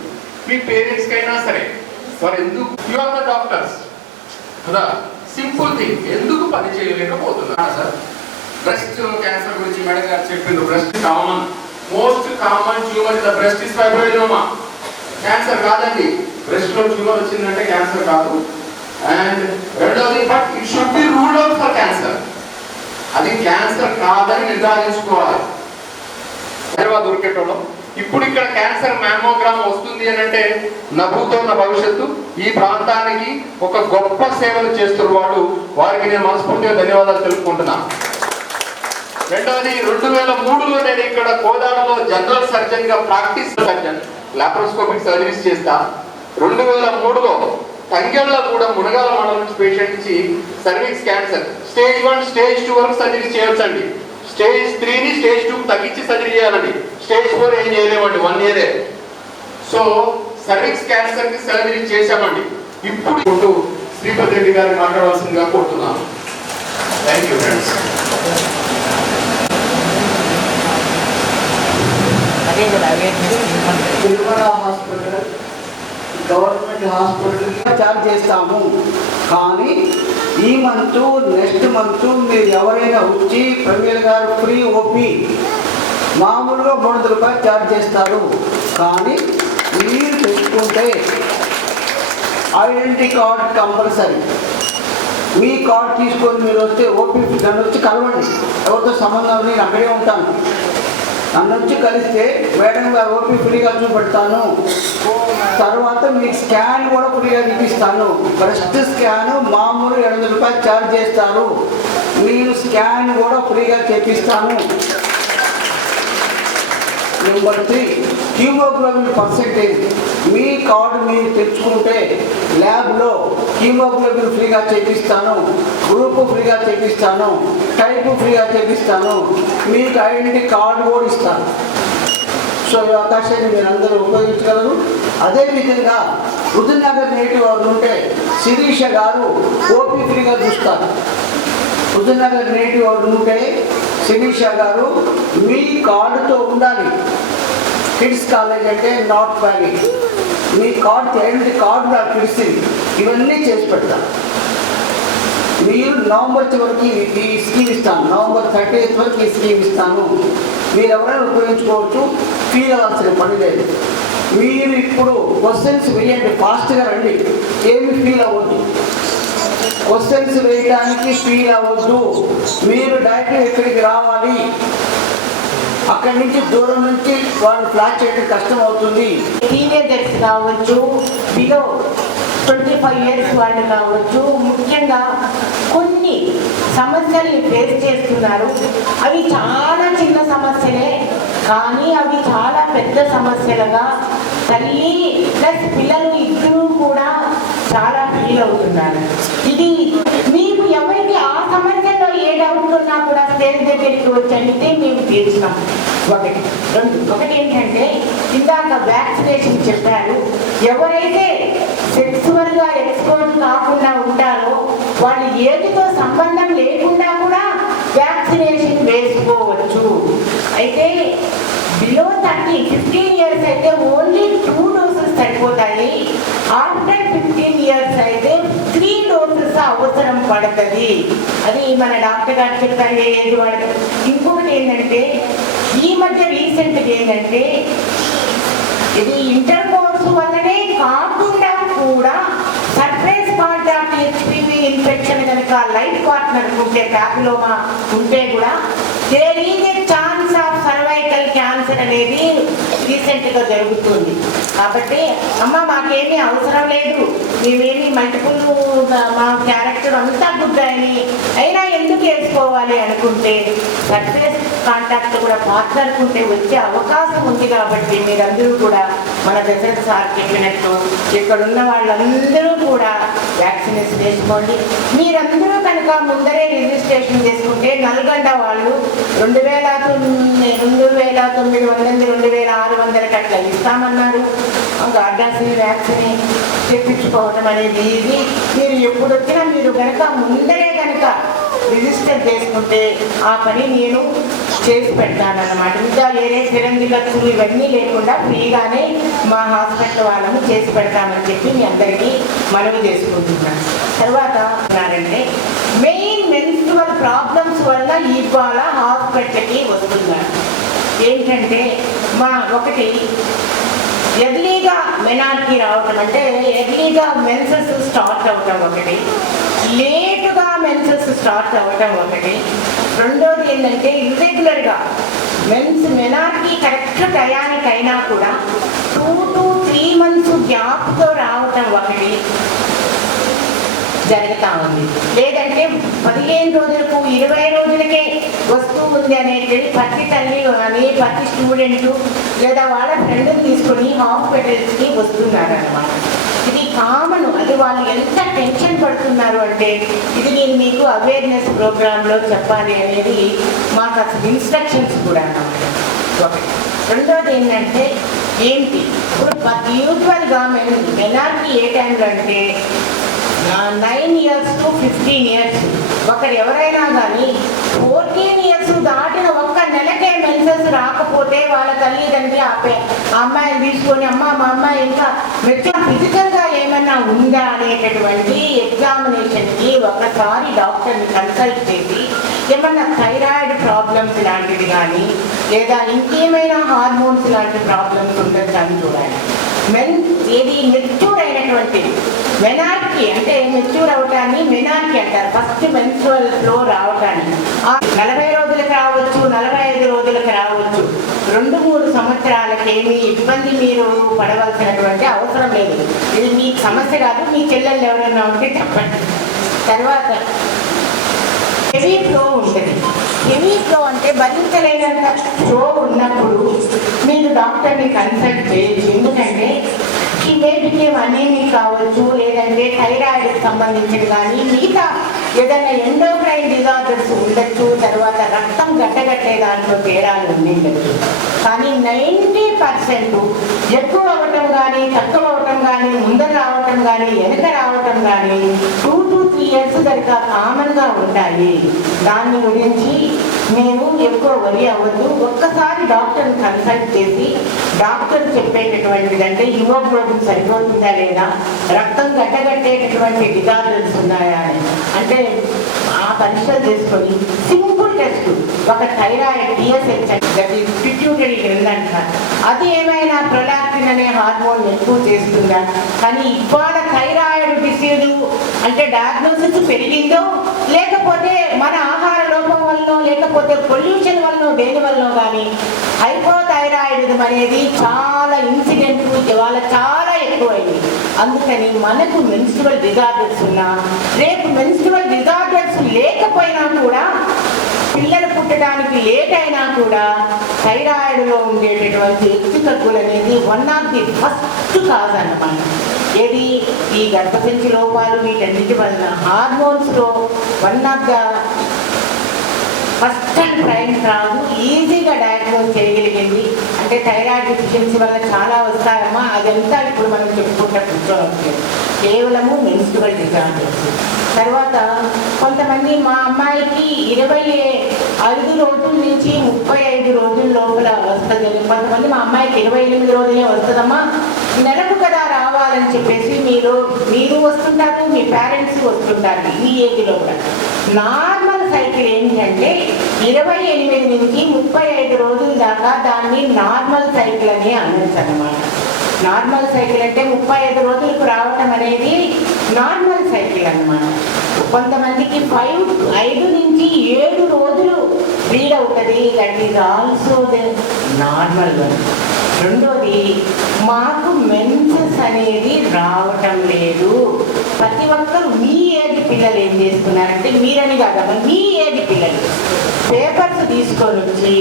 మీ పేరెంట్స్కి అయినా సరే వారు ఎందుకు యు ఆర్ ద డాక్టర్స్ కదా, సింపుల్ థింగ్, ఎందుకు పని చేయలేకపోతున్నారు సార్? బ్రెస్ట్ క్యాన్సర్ గురించి మేడం గారు చెప్పిండ్రు. Breast common, most common tumour is the breast is fibroadenoma. Cancer కాదండి, బ్రెస్ట్ లో ట్యూమర్ వచ్చిందంటే క్యాన్సర్ కాదు. అండ్ రెండోది, but it should be ruled out for cancer. అది క్యాన్సర్ కాదని నిర్ధారించుకోవాలి. తర్వాత దొరికేటోళ్ళం. ఇప్పుడు ఇక్కడ క్యాన్సర్ మ్యామోగ్రామ్ వస్తుంది అని అంటే నవ్వుతున్న భవిష్యత్తు. ఈ ప్రాంతానికి ఒక గొప్ప సేవలు చేస్తున్న వాళ్ళు, వారికి నేను మనస్ఫూర్తిగా ధన్యవాదాలు తెలుపుకుంటున్నాను. రెండవది, 2003లో నేను ఇక్కడ కోదాడలో జనరల్ సర్జన్ గా ప్రాక్టీస్ సర్జన్ లాప్రోస్కోపిక్ సర్జరీస్ చేస్తా. 2003లో తంగెళ్ళ కూడా మునగాల మండలం నుంచి పేషెంట్ ఇచ్చి సర్వీక్స్ క్యాన్సర్ స్టేజ్ 1, స్టేజ్ 2 వరకు సర్జరీ చేయొచ్చండి. స్టేజ్ 3ని స్టేజ్ 2 తగ్గించి సర్జరీ చేయాలండి. స్టేజ్ 4 ఏం చేయలేమండి, 1 ఇయరే. సో సర్వీక్స్ క్యాన్సర్ కి సర్జరీ చేశామండి. ఇప్పుడు శ్రీపతి రెడ్డి గారిని మాట్లాడవలసిందిగా కోరుతున్నాను. Thank you friends. Tirumala hospital government hospital charge చేస్తాము. కానీ ఈ మంత్ నెక్స్ట్ మంత్ మీరు ఎవరైనా వచ్చి ప్రవీణ్ గారు ఫ్రీ ఓపీ మామూలుగా 300 రూపాయలు చార్జ్ చేస్తారు. కానీ మీరు తెచ్చుకుంటే ఐడెంటిటీ కార్డ్ కంపల్సరీ. మీ కార్డ్ తీసుకొని మీరు వస్తే ఓపీ నన్ను వచ్చి కలవండి. ఎవరితో సంబంధం నేను అక్కడే ఉంటాను. నన్ను వచ్చి కలిస్తే మేడం గారు ఓపీ ఫ్రీగా చూపెడతాను. తర్వాత మీకు స్కాన్ కూడా ఫ్రీగా తీపిస్తాను. బ్రెస్ట్ స్కాన్ మామూలు 800 రూపాయలు ఛార్జ్ చేస్తారు. నేను స్కాన్ కూడా ఫ్రీగా చేపిస్తాను. Number 3, haemoglobin percentage. మీ కార్డు మీరు తెచ్చుకుంటే ల్యాబ్లో హీమోగ్లోబిన్ ఫ్రీగా చేపిస్తాను, గ్రూప్ ఫ్రీగా చేపిస్తాను, టైప్ ఫ్రీగా చేపిస్తాను, మీకు ఐడెంటిటీ కార్డు కూడా ఇస్తాను. సో ఈ అవకాశాన్ని మీరు అందరూ ఉపయోగించగలరు. అదేవిధంగా హుజూర్నగర్ నేటివ్ వాళ్ళు ఉంటే శిరీష గారు ఓపీ ఫ్రీగా చూస్తారు. హుజూర్నగర్ నేటివ్ ఉంటే శిరీష గారు మీ కార్డుతో ఉండాలి. కిడ్స్ కాలేజ్ అంటే నాట్ వ్యాలీ, మీ కార్డు ఏంటి కార్డు నా కిడ్స్ ఇవన్నీ చేసి పెడతాను. మీరు నవంబర్ వరకు ఈ స్కీమ్ ఇస్తాను, నవంబర్ 30th వరకు ఈ స్కీమ్ ఇస్తాను. మీరు ఎవరైనా ఉపయోగించుకోవచ్చు, ఫీల్ అవ్వాల్సిన పని లేదు. మీరు ఇప్పుడు క్వశ్చన్స్ వేయండి, ఫాస్ట్గా రండి, ఏమి ఫీల్ అవ్వద్దు. క్వశ్చన్స్ వేయడానికి ఫీల్ అవ్వద్దు. మీరు డైరెక్ట్ ఇక్కడికి రావాలి. అక్కడి నుంచి దూరం నుంచి వాళ్ళు ఫ్లాట్ చేయడం కష్టం అవుతుంది. టీనేజర్స్ కావచ్చు, బిలో 25 years వాళ్ళు కావచ్చు, ముఖ్యంగా కొన్ని సమస్యల్ని ఫేస్ చేస్తున్నారు. అవి చాలా చిన్న సమస్యలే, కానీ అవి చాలా పెద్ద సమస్యలుగా తల్లి ప్లస్ పిల్లలు ఇద్దరూ కూడా చాలా ఫీల్ అవుతున్నారు. ఇది మీకు ఎవరికి ఆ సమస్యలో ఏ డౌట్ ఉన్నా కూడా స్టేజ్ దగ్గరికి వచ్చి అడిగితే మేము తీర్చినాం. ఒకటి ఏంటంటే ఇందాక వ్యాక్సినేషన్ చెప్పారు. ఎవరైతే సెక్సువల్గా ఎక్స్పోజ్ కాకుండా ఉంటారో వాళ్ళ ఏజ్తో సంబంధం లేకుండా కూడా వ్యాక్సినేషన్ వేసుకోవచ్చు. అయితే బిలో 15 years అయితే ఓన్లీ 2 doses సరిపోతాయి. ఆఫ్టర్ 15 years అయితే 3 doses అవసరం పడుతుంది. అది మన డాక్టర్ గారు చెప్పారు ఏది వాడు. ఇంకొకటి ఏంటంటే ఈ మధ్య రీసెంట్గా ఏంటంటే ఇది ఇంటర్ కోర్సు వల్లనే కాకుండా కూడా surprise part of HPV infection కనుక లైఫ్ పార్ట్నర్ ఉంటే ప్యాపిలోమా ఉంటే కూడా there is a chance of cervical cancer అనేది రీసెంట్గా జరుగుతుంది. కాబట్టి అమ్మ మాకేమీ అవసరం లేదు, మేమేమి మల్టిపుల్ మా క్యారెక్టర్ అంతా గుడ్ అని అయినా ఎందుకు వేసుకోవాలి అనుకుంటే సర్ఫేస్ కాంటాక్ట్ కూడా పార్ట్నర్కుంటే వచ్చే అవకాశం ఉంది. కాబట్టి మీరందరూ కూడా మన ప్రెసిడెంట్ సార్ చెప్పినట్టు ఇక్కడున్న వాళ్ళందరూ కూడా వ్యాక్సినేషన్ వేసుకోండి. మీరందరూ కనుక ముందరే రిజిస్ట్రేషన్ చేసుకుంటే నల్గొండ వాళ్ళు 2,900 2,600 అట్లా ఇస్తామన్నారు. గార్డాసిన్ వ్యాక్సిన్ తెప్పించుకోవడం అనేది ఇది మీరు ఎప్పుడు వచ్చినా మీరు కనుక ముందరే కనుక రిజిస్టర్ చేసుకుంటే ఆ పని నేను చేసి పెడతానన్నమాట. ఇంకా వేరే సిరంజి ఖర్చులు ఇవన్నీ లేకుండా ఫ్రీగానే మా హాస్పిటల్ వాళ్ళము చేసి పెడతామని చెప్పి మీ అందరికీ మనవి చేసుకుంటున్నాను. తర్వాత ఉన్నారంటే మెయిన్ మెన్స్ట్రువల్ ప్రాబ్లమ్స్ వల్ల ఇవాళ హాస్పిటల్కి వస్తున్నారు. ఏంటంటే ఒకటి ఎర్లీగా మెనార్కీ రావటం, అంటే ఎర్లీగా మెన్సెస్ స్టార్ట్ అవటం ఒకటి, లేటుగా మెన్సెస్ స్టార్ట్ అవ్వటం ఒకటి. రెండోది ఏంటంటే ఇర్రెగ్యులర్గా మెనార్కీ కరెక్ట్ టయానికైనా కూడా 2 to 3 months గ్యాప్తో రావటం ఒకటి జరుగుతూ ఉంది. లేదంటే 15 రోజులకు 20 రోజులకే వస్తూ ఉంది అనేది ప్రతి తల్లి కానీ ప్రతి స్టూడెంట్ లేదా వాళ్ళ ఫ్రెండ్ని తీసుకొని హాస్పిటల్స్కి వస్తున్నారు అన్నమాట. ఇది కామన్. అది వాళ్ళు ఎంత టెన్షన్ పడుతున్నారు అంటే ఇది నేను మీకు అవేర్నెస్ ప్రోగ్రాంలో చెప్పాలి అనేది మాకు అసలు ఇన్స్ట్రక్షన్స్ కూడా అన్నమాట. ఒకటి. రెండోది ఏంటంటే ఏంటి ఇప్పుడు యూజువల్గా మెనార్కీ ఏ టైంలో అంటే 9 years to 15 years. ఒకరు ఎవరైనా కానీ 14 years దాటిన ఒక్క నెలకే మెన్సెస్ రాకపోతే వాళ్ళ తల్లిదండ్రి ఆ అమ్మాయిని తీసుకొని మా అమ్మాయి ఇంకా ఫిజికల్గా ఏమన్నా ఉందా అనేటటువంటి ఎగ్జామినేషన్కి ఒకసారి డాక్టర్ని కన్సల్ట్ చేసి ఏమన్నా థైరాయిడ్ ప్రాబ్లమ్స్ లాంటిది కానీ లేదా ఇంకేమైనా హార్మోన్స్ లాంటి ప్రాబ్లమ్స్ ఉండదు అని చూడాలి. ఏది మెచ్యూర్ అయినటువంటి మెనార్కీ అంటే మెచ్యూర్ అవటాన్ని మెనార్కీ అంటారు. ఫస్ట్ మెన్స్ట్రువల్ ఫ్లో రావటాన్ని 40 రోజులకు రావచ్చు, 45 రోజులకు రావచ్చు. 2-3 సంవత్సరాలకి ఏమి ఇబ్బంది మీరు పడవలసినటువంటి అవసరం లేదు. ఇది మీ సమస్య కాదు, మీ చెల్లెళ్ళు ఎవరైనా ఉంటే చెప్పండి. తర్వాత హెవీ ఫ్లో ఉంటుంది. హెవీ ఫ్లో అంటే భరించలేనంత ఫ్లో ఉన్నప్పుడు మీరు డాక్టర్ని కన్సల్ట్ చేయొచ్చు. ఎందుకంటే ఈ బేబీకి అనేమి కావచ్చు, లేదంటే థైరాయిడ్కి సంబంధించిన కానీ మిగతా ఏదైనా ఎండోక్రైన్ డిజార్డర్స్ ఉండొచ్చు. తర్వాత రక్తం గడ్డగట్టే దాంట్లో తేడాలు ఉండొచ్చు. కానీ 90% ఎక్కువ అవ్వటం కానీ తక్కువ అవ్వటం కానీ ముందర రావటం కానీ వెనక రావటం కానీ 2 to 3 years తరచుగా కామన్గా ఉంటాయి. దాని గురించి నేను ఎక్కువ వరి అవ్వద్దు. ఒక్కసారి డాక్టర్ని కన్సల్ట్ చేసి డాక్టర్ చెప్పేటటువంటిది అంటే హిమోగ్లోబిన్ సరిపోతుందా లేదా, రక్తం గడ్డగట్టేటటువంటి డిజార్డర్స్ ఉన్నాయా అని అంటే ఆ పరీక్షలు చేసుకొని సింపుల్ టెస్ట్ ఒక thyroid TSH that is pituitary గ్రంథి అంటారు. అది ఏమైనా ప్రొలాక్టిన్ అనే హార్మోన్ ఎక్కువ చేస్తుందా? కానీ ఇవాళ థైరాయిడ్ డిసీజ్ అంటే డయాగ్నోసిస్ పెరిగిందో లేకపోతే మన ఆహార లోపం వల్ల లేకపోతే పొల్యూషన్ వల్ల దేని వల్ల కానీ హైపోథైరాయిడిజం అనేది చాలా ఇన్సిడెంట్ ఇవాళ చాలా ఎక్కువైంది. అందుకని మనకు మెన్స్ట్రువల్ డిజార్డర్స్ ఉన్నా రేపు మెన్స్ట్రువల్ డిజార్డర్స్ లేకపోయినా కూడా పిల్లలు పుట్టడానికి లేట్ అయినా కూడా థైరాయిడ్లో ఉండేటటువంటి హెచ్చు తగ్గులు అనేది one of the first cause అన్నమాట. ఏది ఈ గర్భసంచి లోపాలు వీటన్నిటి వలన హార్మోన్స్లో one of the first and prime కాదు ఈజీగా డయాగ్నోజ్ చేయగలిగింది. అంటే థైరాయిడ్ డిఫిషియన్సీ వల్ల చాలా వస్తాయమ్మా, అదంతా ఇప్పుడు మనం చెప్పుకుంటా కూర్చోవచ్చు. కేవలము మెన్స్ట్రువల్ డిజార్డర్స్. తర్వాత కొంతమంది మా అమ్మాయికి 25 రోజుల నుంచి 35 రోజుల లోపల వస్తుంది, కొంతమంది మా అమ్మాయికి 28 రోజులే వస్తుందమ్మా, నెలకు కదా రావాలని చెప్పేసి మీరు వస్తుంటారు, మీ పేరెంట్స్ వస్తుంటారు. ఈ ఏజ్లో కూడా నార్మల్ సైకిల్ ఏంటంటే 28 నుంచి 35 రోజుల దాకా దాన్ని నార్మల్ సైకిల్ అని అనొచ్చు అన్నమాట. నార్మల్ సైకిల్ అంటే 35 రోజులకు రావటం అనేది నార్మల్ సైకిల్ అన్నమాట. కొంతమందికి 5 నుంచి 7 రోజులు రీడ్ అవుతుంది, that is also the normal one. రెండోది మాకు మెన్సెస్ అనేది రావటం లేదు. ప్రతి ఒక్కరు మీ ఏజ్ పిల్లలు ఏం చేస్తున్నారంటే, మీరని కాదమ్మా మీ ఏజ్ పిల్లలు పేపర్స్ తీసుకొని వచ్చి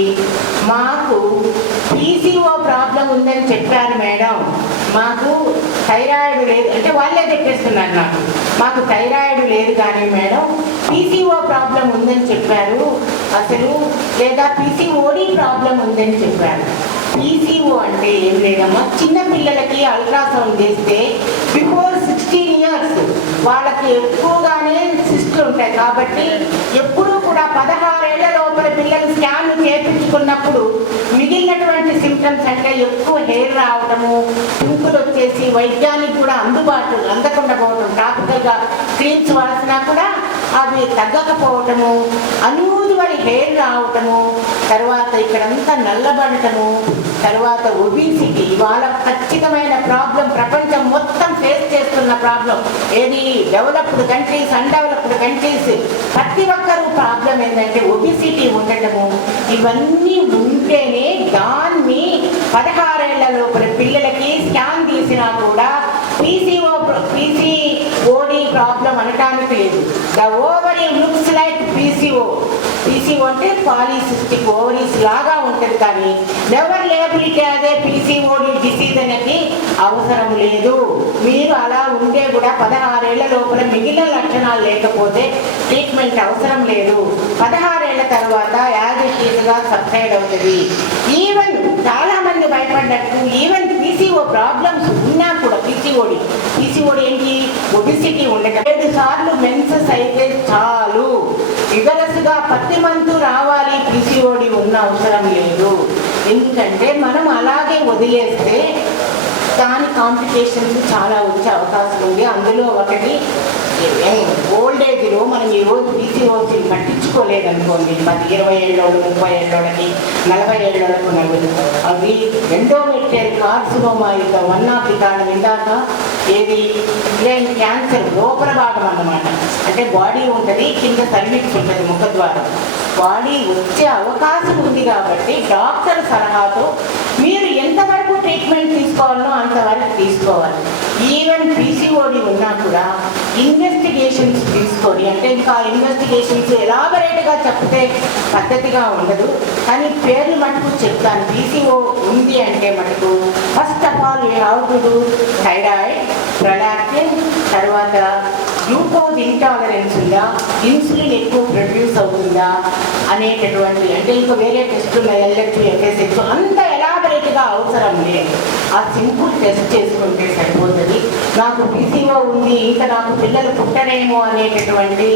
మాకు పీసీఓ ప్రాబ్లం ఉందని చెప్పారు మేడం, మాకు థైరాయిడ్ లేదు అంటే వాళ్ళే చెప్పేస్తున్నారు నాకు, మాకు థైరాయిడ్ లేదు కానీ మేడం పీసీఓ ప్రాబ్లం ఉందని చెప్పారు అసలు, లేదా పీసీఓడి ప్రాబ్లం ఉందని చెప్పారు. పీసీఓ అంటే ఏం లేదమ్మా, చిన్న పిల్లలకి అల్ట్రాసౌండ్ చేస్తే బిఫోర్ 16 years వాళ్ళకి ఎక్కువగానే సిస్ట్లు ఉంటాయి. కాబట్టి ఎప్పుడూ కూడా 16 ఏళ్ల లోపల పిల్లలు స్కాన్ చేయించుకున్నప్పుడు మిగిలినటువంటి సిమ్టమ్స్ అంటే ఎక్కువ హెయిర్ రావటము, పింపులు వచ్చేసి వైద్యానికి కూడా అందకుండా పోవటం, టాపికల్గా క్రీమ్స్ వాడిసినా కూడా అవి తగ్గకపోవటము, అన్యూజువల్ హెయిర్ రావటము, తర్వాత ఇక్కడంతా నల్లబడటము, తర్వాత ఒబిసిటీ ఇవాళ ఖచ్చితమైన ప్రాబ్లం, ప్రపంచం మొత్తం ఫేస్ చేస్తున్న ప్రాబ్లం. ఏది డెవలప్డ్ కంట్రీస్, అన్డెవలప్డ్ కంట్రీస్ ప్రతి ఒక్కరూ ప్రాబ్లం ఏంటంటే ఒబిసిటీ ఉండటము. ఇవన్నీ ఉంటేనే దాన్ని 16 ఏళ్ల లోపల పిల్లలకి స్కాన్ తీసినా కూడా పీసీఓడి ప్రాబ్లం అనటానికి లేదు. The ovary looks like PCO అంటే పాలిసిస్టిక్ ఓవరీస్ లాగా ఉంటుంది, కానీ నెవర్ లేబిలిటీ అదే పీసీఓడి డిసీజ్ అనేది అవసరం లేదు. మీరు అలా ఉంటే కూడా 16 ఏళ్ల లోపల మిగిలిన లక్షణాలు లేకపోతే ట్రీట్మెంట్ అవసరం లేదు. 16 ఏళ్ల తర్వాత యాజ్ ఇట్ ఈజ్గా సబ్సైడ్ అవుతుంది. ఈవెన్ చాలా మంది భయపడ్డట్టు ఈవెన్ పీసీఓ ప్రాబ్లమ్స్ ఉన్నా కూడా పీసీఓడి ఏంటి, ఒబిసిటీ ఉండటం. 7 సార్లు మెన్సెస్ అయితే చాలు, విగరస్గా ప్రతి మంత్ రావాలి, పీసీఓడి ఉన్న అవసరం లేదు. ఎందుకంటే మనం అలాగే వదిలేస్తే దాని కాంప్లికేషన్స్ చాలా వచ్చే అవకాశం ఉంది. అందులో ఒకటి ఓల్డ్ ఏజ్లో మనం ఈరోజు పీసీఓసీని పట్టించుకోలేదనుకోండి, 20 ఏళ్ళోళ్ళు 30 ఏళ్ళోళ్ళకి 40 ఏళ్ళోళ్ళకు అవి ఎండోమెట్రియల్ కార్సినోమా యొక్క వన్ ఆఫ్ ది కారణం. ఇందాక ఏది బ్రెయిన్ క్యాన్సర్ లోపల భాగం అన్నమాట, అంటే బాడీ ఉంటుంది, కింద సర్విక్స్ ఉంటుంది, ముఖద్వారం, బాడీ వచ్చే అవకాశం ఉంది. కాబట్టి డాక్టర్ సలహాతో మీరు ఎంతవరకు ట్రీట్మెంట్ తీసుకోవాలో అంతవరకు తీసుకోవాలి. ఈవెన్ పీసీఓడి ఉన్నా కూడా ఇన్వెస్టిగేషన్స్ తీసుకొని, అంటే ఇంకా ఇన్వెస్టిగేషన్స్ ఎలాబరేట్గా చెప్తే పద్ధతిగా ఉండదు, కానీ పేర్లు మటుకు చెప్తాను. పీసీఓ ఉంది అంటే మటుకు first of all you have to do thyroid, prolactin, తర్వాత గ్లూకోజ్ ఇంటాలరెన్స్ ఉందా, ఇన్సులిన్ ఎక్కువ ప్రొడ్యూస్ అవుతుందా అనేటటువంటి, అంటే ఇంకా వేరే టెస్టులు ఎల్హెచ్, ఎఫ్ఎస్హెచ్ అంత ఎలాబరేట్ స్పెషల్గా అవసరం లేదు. ఆ సింపుల్ టెస్ట్ చేసుకుంటే సరిపోతుంది. నాకు పీసీఓ ఉంది, ఇంకా నాకు పిల్లలు పుట్టరేమో అనేటటువంటి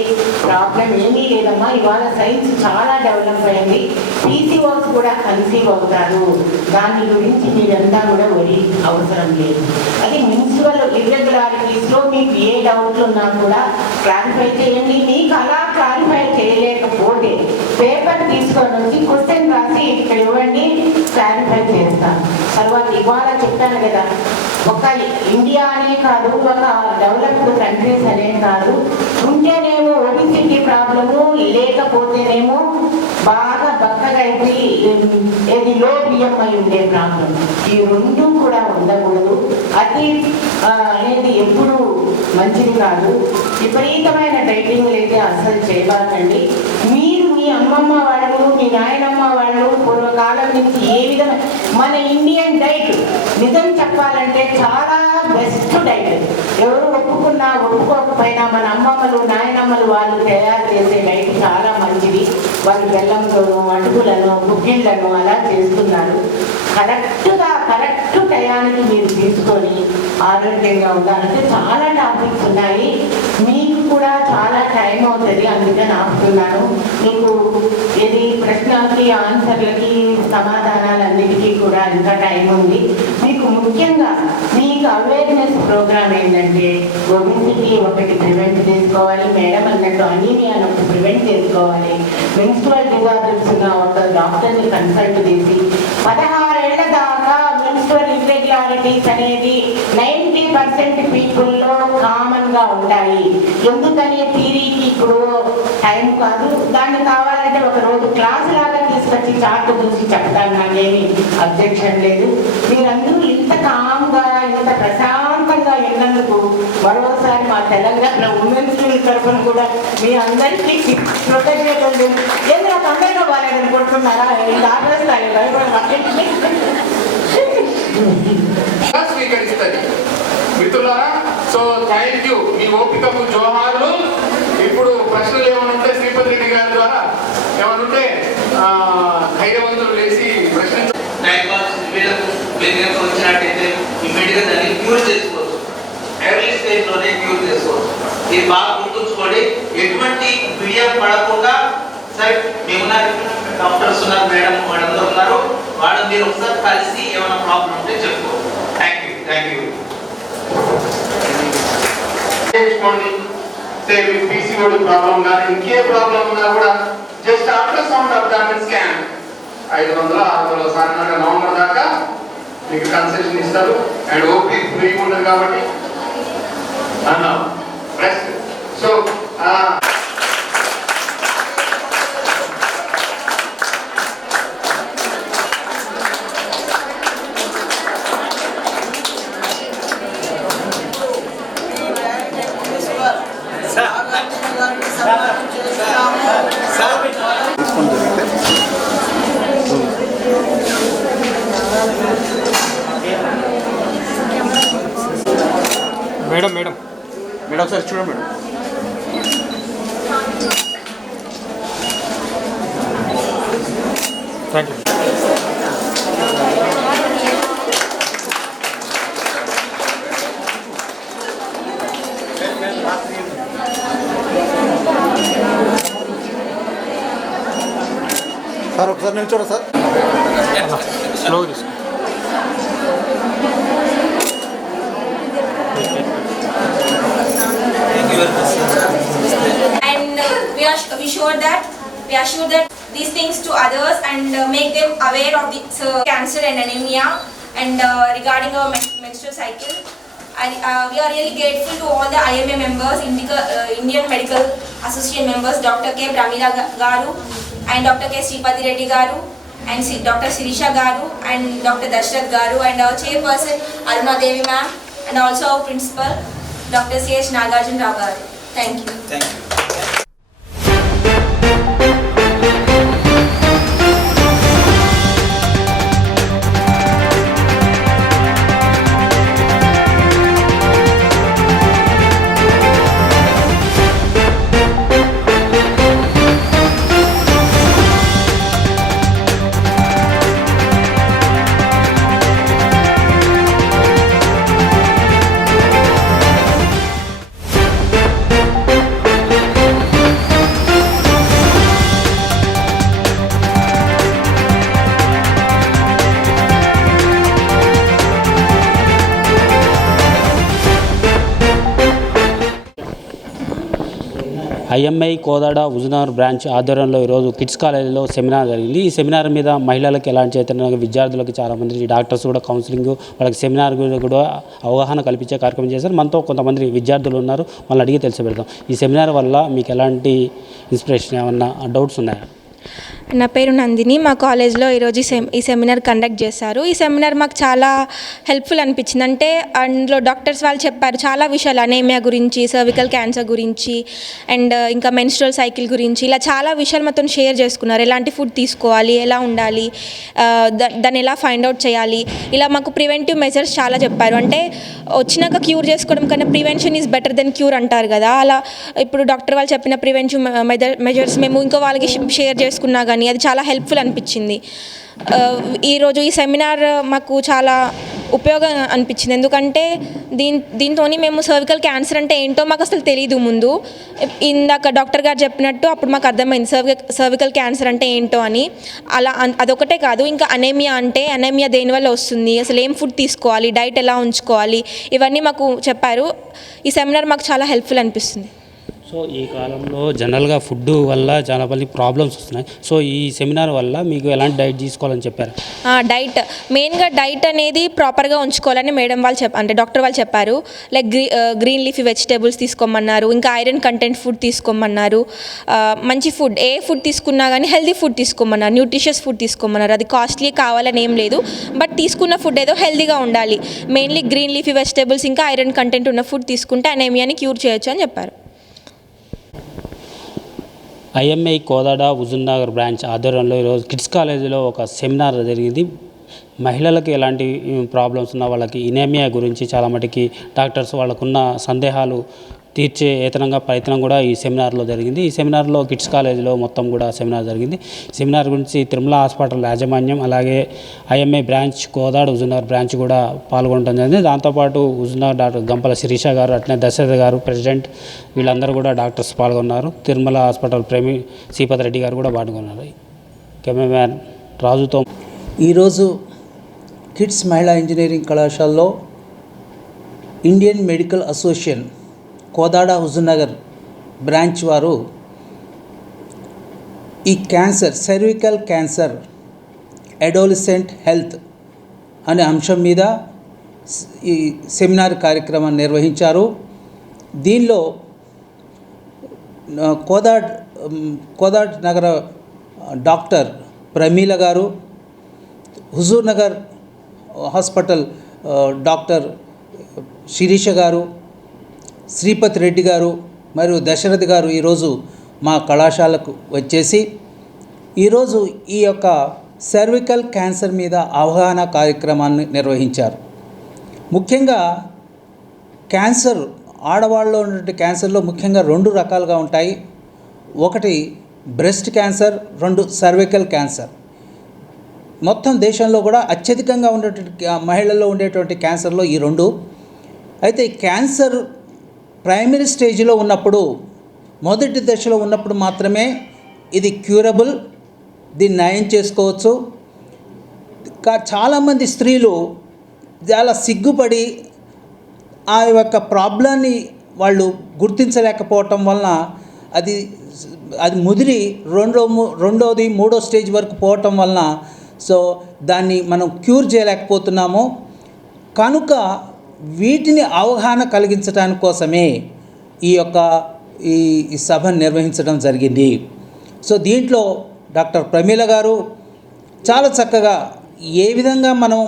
ప్రాబ్లం ఏమీ లేదమ్మా. ఇవాళ సైన్స్ చాలా డెవలప్ అయింది. పీసీఓస్ కూడా కన్సీవ్ అవుతారు. దాని గురించి మీరంతా కూడా వరి అవసరం లేదు. అది మున్సిపల్ ఇర్రెగ్యులారిటీస్లో మీకు ఏ డౌట్లు ఉన్నా కూడా క్లారిఫై చేయండి. మీకు అలా క్లారిఫై చేయలేకపోతే పేపర్ తీసుకొని వచ్చి క్వశ్చన్ రాసి ఇక్కడ ఇవ్వండి, క్లారిఫై చేస్తాను. తర్వాత ఇవాళ చెప్తాను కదా, ఒక ఇండియా అనే కాదు, ఒక డెవలప్డ్ కంట్రీస్ అనే కాదు, ఉంటేనేమో ఒబిసిటీ ప్రాబ్లము, లేకపోతేనేమో బాగా బక్కగా అయిపోయి ఏది లో బియ్యమై ఉండే ప్రాబ్లం. ఈ రెండు కూడా ఉండకూడదు. అది అనేది ఎప్పుడు మంచిది కాదు. విపరీతమైన డైటింగ్ అయితే అస్సలు చేయబాకండి. మీరు మీ అమ్మమ్మ వాళ్ళు, మీ నాయనమ్మ వాళ్ళు పూర్వకాలం నుంచి ఏ విధమైన మన ఇండియన్ డైట్ నిజం చెప్పాలంటే చాలా బెస్ట్ డైట్. ఎవరు ఒప్పుకున్నా ఒప్పుకోకపోయినా మన అమ్మమ్మలు నాయనమ్మలు వాళ్ళు తయారు చేసే డైట్ చాలా మంచిది. వాళ్ళు బెల్లంతోనూ అటుకులను గుగ్గిళ్ళను అలా చేస్తున్నారు. కరెక్ట్ టయానికి మీరు తీసుకొని ఆరోగ్యంగా ఉండాలంటే చాలా టాపిక్స్ ఉన్నాయి. మీకు కూడా చాలా టైం అవుతుంది, అందుకని ఆపుతున్నాను. మీకు ఇది ప్రశ్నలకి ఆన్సర్లకి సమాధానాలన్నిటికీ కూడా ఇంకా టైం ఉంది. మీకు ముఖ్యంగా మీకు అవేర్నెస్ ప్రోగ్రామ్ ఏంటంటే ఒబిసిటీ ఒకటి ప్రివెంట్ చేసుకోవాలి, మేడం అన్నట్టు అనీమియాను ఒకటి ప్రివెంట్ చేసుకోవాలి. మెన్స్ట్రువల్ డిజార్డర్స్ ఉన్న ఒక డాక్టర్ని కన్సల్ట్ చేసి 16 ఏళ్ల దాకా మెన్స్ట్రువల్ ఇర్రెగ్యులారిటీస్ అనేది 90% పీపుల్లో కామన్గా ఉంటాయి. ఎందుకని థియరీకి ఇప్పుడు టైం కాదు, దాన్ని కావాలంటే ఒక రోజు క్లాస్ లాగా తీసుకొచ్చి చార్ట్ చూసి చెప్తాను, నాకేమి అబ్జెక్షన్ లేదు. మీరందరూ ఇంత కామ్గా ఇంత ప్రశాంతంగా విన్నందుకు మరోసారి మా తెలంగాణ ఉమెన్స్ తరఫున కూడా మీ అందరికీ కృతజ్ఞతలు. ఏదో నాకు అందరిగా బాగాలేదనుకుంటున్నారా? స్వీకరిస్తుంది. మిత్రులారా, సో థ్యాంక్ యూ. మీ ఓపికకు జోహార్లు. ఇప్పుడు ప్రశ్నలు ఏమైనా ఉంటే శ్రీపతి రెడ్డి గారి ద్వారా ఏమైనా ఉంటే ధైర్యవంతులు లేచి ప్రశ్నించారు. వచ్చినట్టయితే ఇమ్మీడియట్గా దాన్ని క్యూర్ చేసుకోవచ్చు. ఎర్లీ స్టేజ్లోనే క్యూర్ చేసుకోవచ్చు. ఇది బాగా గుర్తుంచుకోండి. ఎటువంటి బియ్యం పడకుండా సరే మేమున్నారు, డాక్టర్స్ ఉన్నారు, మేడం వాళ్ళందరూ ఉన్నారు, వాళ్ళు మీరు ఒకసారి కలిసి ఏమైనా ప్రాబ్లం ఉంటే చెప్పుకోవచ్చు. Thank you. పీసీఓడి ప్రాబ్లం కానీ ఇంకే ప్రాబ్లం ఉన్నా కూడా జస్ట్ అల్ట్రాసౌండ్ అబ్డామిన్ స్కాన్ 500-600 సాధారణంగా నవంబర్ దాకా మీకు కన్సెషన్ ఇస్తారు. అండ్ ఓపీ ఫ్రీ ఉంటుంది కాబట్టి అన్నా బెస్ట్. సో మేడం ఒకసారి చూడండి మేడం. Thank you. సార్ ఒకసారి నిల్చోండి సార్. స్లో తీసుకో. And we are sure that these things to others and make them aware of this cancer and anemia and regarding our menstrual cycle. We are really grateful to all the IMA members, Indian Medical Association members, Dr. K. Pramila Garu and Dr. K. Sripati Reddy Garu and Dr. Sirisha Garu and Dr. Dashrath Garu and our chairperson Aruna Devi ma'am and also our principal Dr. C.H. Nagarjun Rao Garu. Thank you. IMI Kodad Huzurnagar branch ఆధ్వర్యంలో ఈరోజు కిడ్స్ కాలేజీలో సెమినార్ జరిగింది. ఈ సెమినార్ మీద మహిళలకు ఎలాంటి చైతన్యం, విద్యార్థులకు చాలామంది డాక్టర్స్ కూడా కౌన్సిలింగ్, వాళ్ళకి సెమినార్ కూడా అవగాహన కల్పించే కార్యక్రమం చేశారు. మనతో కొంతమంది విద్యార్థులు ఉన్నారు, వాళ్ళని అడిగి తెలిసి పెడతాం. ఈ సెమినార్ వల్ల మీకు ఎలాంటి ఇన్స్పిరేషన్, ఏమన్నా డౌట్స్ ఉన్నాయా? నా పేరు నందిని. మా కాలేజ్లో ఈరోజు ఈ సెమినార్ కండక్ట్ చేశారు. ఈ సెమినార్ మాకు చాలా హెల్ప్ఫుల్ అనిపించింది. అంటే అందులో డాక్టర్స్ వాళ్ళు చెప్పారు చాలా విషయాలు, అనేమియా గురించి, సర్వికల్ క్యాన్సర్ గురించి, అండ్ ఇంకా మెన్స్ట్రువల్ సైకిల్ గురించి, ఇలా చాలా విషయాలు మొత్తం షేర్ చేసుకున్నారు. ఎలాంటి ఫుడ్ తీసుకోవాలి, ఎలా ఉండాలి, దాన్ని ఎలా ఫైండ్ అవుట్ చేయాలి, ఇలా మాకు ప్రివెంటివ్ మెజర్స్ చాలా చెప్పారు. అంటే వచ్చినాక క్యూర్ చేసుకోవడం కన్నా prevention is better than cure అంటారు కదా, అలా ఇప్పుడు డాక్టర్ వాళ్ళు చెప్పిన ప్రివెంటివ్ మెజర్స్ మేము ఇంకో వాళ్ళకి షేర్ చేసుకున్నా కానీ అది చాలా హెల్ప్ఫుల్ అనిపించింది. ఈరోజు ఈ సెమినార్ మాకు చాలా ఉపయోగం అనిపించింది. ఎందుకంటే దీంతో మేము సర్వికల్ క్యాన్సర్ అంటే ఏంటో మాకు అసలు తెలియదు ముందు. ఇందాక డాక్టర్ గారు చెప్పినట్టు అప్పుడు మాకు అర్థమైంది సర్వికల్ క్యాన్సర్ అంటే ఏంటో అని. అలా అదొకటే కాదు, ఇంకా అనేమియా దేనివల్ల వస్తుంది, అసలు ఏం ఫుడ్ తీసుకోవాలి, డైట్ ఎలా ఉంచుకోవాలి, ఇవన్నీ మాకు చెప్పారు. ఈ సెమినార్ మాకు చాలా హెల్ప్ఫుల్ అనిపిస్తుంది. సో ఈ కాలంలో జనరల్గా ఫుడ్ వల్ల చాలా మంది ప్రాబ్లమ్స్ వస్తున్నాయి. సో ఈ సెమినార్ వల్ల మీకు ఎలాంటి డైట్ తీసుకోవాలని చెప్పారు? డైట్ మెయిన్గా డైట్ అనేది ప్రాపర్గా ఉంచుకోవాలని మేడం వాళ్ళు అంటే డాక్టర్ వాళ్ళు చెప్పారు. లైక్ గ్రీన్ లీఫీ వెజిటేబుల్స్ తీసుకోమన్నారు, ఇంకా ఐరన్ కంటెంట్ ఫుడ్ తీసుకోమన్నారు. మంచి ఫుడ్, ఏ ఫుడ్ తీసుకున్నా కానీ హెల్తీ ఫుడ్ తీసుకోమన్నారు, న్యూట్రిషియస్ ఫుడ్ తీసుకోమన్నారు. అది కాస్ట్లీ కావాలని ఏం లేదు, బట్ తీసుకున్న ఫుడ్ ఏదో హెల్తీగా ఉండాలి. మెయిన్లీ గ్రీన్ లీఫీ వెజిటేబుల్స్ ఇంకా ఐరన్ కంటెంట్ ఉన్న ఫుడ్ తీసుకుంటే అనేమియాని క్యూర్ చేయొచ్చు అని చెప్పారు. ఐఎంఐ కోదాడ హుజూర్నగర్ బ్రాంచ్ ఆధ్వర్యంలో ఈరోజు కిడ్స్ కాలేజీలో ఒక సెమినార్ జరిగింది. మహిళలకు ఎలాంటి ప్రాబ్లమ్స్ ఉన్నా వాళ్ళకి ఇనేమియా గురించి చాలా మటుకి డాక్టర్స్ వాళ్ళకున్న సందేహాలు తీర్చే ప్రయత్నం కూడా ఈ సెమినార్లో జరిగింది. ఈ సెమినార్లో కిడ్స్ కాలేజీలో మొత్తం కూడా సెమినార్ జరిగింది. సెమినార్ గురించి తిరుమల హాస్పిటల్ యాజమాన్యం, అలాగే IMI branch Kodad Huzurnagar branch కూడా పాల్గొనడం జరిగింది. దాంతోపాటు హుజూర్నగర్ డాక్టర్ గంపల శిరీష గారు, అట్లనే దశరథ గారు ప్రెసిడెంట్, వీళ్ళందరూ కూడా డాక్టర్స్ పాల్గొన్నారు. తిరుమల హాస్పిటల్ శ్రీపతి రెడ్డి గారు కూడా పాల్గొన్నారు. కెమెరామ్యాన్ రాజుతో ఈరోజు కిడ్స్ మహిళా ఇంజనీరింగ్ కళాశాలలో Indian medical association Kodad Huzurnagar branch వారు ఈ సర్వికల్ క్యాన్సర్ అడోలసెంట్ హెల్త్ అనే అంశం మీద ఈ సెమినార్ కార్యక్రమాన్ని నిర్వహించారు. దీనిలో కోదాడ్ నగర డాక్టర్ ప్రమీల గారు, హుజూర్నగర్ హాస్పిటల్ డాక్టర్ శిరీష గారు, శ్రీపతి రెడ్డి గారు మరియు దశరథ్ గారు ఈరోజు మా కళాశాలకు వచ్చేసి ఈరోజు ఈ యొక్క సర్వికల్ క్యాన్సర్ మీద అవగాహన కార్యక్రమాన్ని నిర్వహించారు. ముఖ్యంగా క్యాన్సర్, ఆడవాళ్ళలో ఉన్నటువంటి క్యాన్సర్లో ముఖ్యంగా 2 రకాలుగా ఉంటాయి. ఒకటి బ్రెస్ట్ క్యాన్సర్, 2 సర్వికల్ క్యాన్సర్. మొత్తం దేశంలో కూడా అత్యధికంగా ఉండేటువంటి మహిళల్లో ఉండేటువంటి క్యాన్సర్లో ఈ 2. అయితే క్యాన్సర్ ప్రైమరీ స్టేజ్లో ఉన్నప్పుడు, మొదటి దశలో ఉన్నప్పుడు మాత్రమే ఇది క్యూరబుల్, దీన్ని నయం చేసుకోవచ్చు. చాలామంది స్త్రీలు చాలా సిగ్గుపడి ఆ యొక్క ప్రాబ్లాన్ని వాళ్ళు గుర్తించలేకపోవటం వలన అది ముదిరి రెండోది మూడో స్టేజ్ వరకు పోవటం వలన సో దాన్ని మనం క్యూర్ చేయలేకపోతున్నాము. కనుక వీటిని అవగాహన కలిగించడానికి కోసమే ఈ సభను నిర్వహించడం జరిగింది. సో దీంట్లో డాక్టర్ ప్రమీల గారు చాలా చక్కగా ఏ విధంగా మనం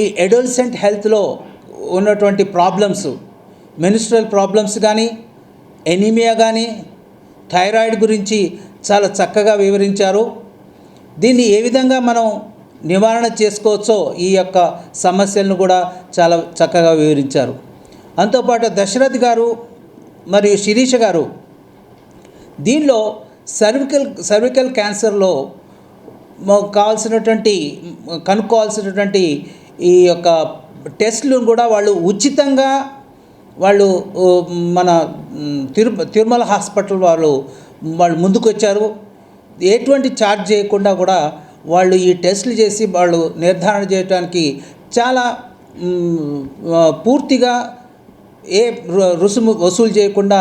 ఈ అడోలసెంట్ హెల్త్లో ఉన్నటువంటి ప్రాబ్లమ్స్, మెన్స్ట్రువల్ ప్రాబ్లమ్స్ కానీ, ఎనీమియా కానీ, థైరాయిడ్ గురించి చాలా చక్కగా వివరించారు. దీన్ని ఏ విధంగా మనం నివారణ చేసుకోవచ్చో ఈ యొక్క సమస్యలను కూడా చాలా చక్కగా వివరించారు. అంతోపాటు దశరథ్ గారు మరియు శిరీష గారు దీనిలో సర్వికల్ క్యాన్సర్లో కనుక్కోవాల్సినటువంటి ఈ యొక్క టెస్టులను కూడా వాళ్ళు ఉచితంగా మన తిరుమల హాస్పిటల్ వాళ్ళు ముందుకొచ్చారు. ఎటువంటి ఛార్జ్ చేయకుండా కూడా వాళ్ళు ఈ టెస్టులు చేసి వాళ్ళు నిర్ధారణ చేయడానికి చాలా పూర్తిగా ఏ రుసుము వసూలు చేయకుండా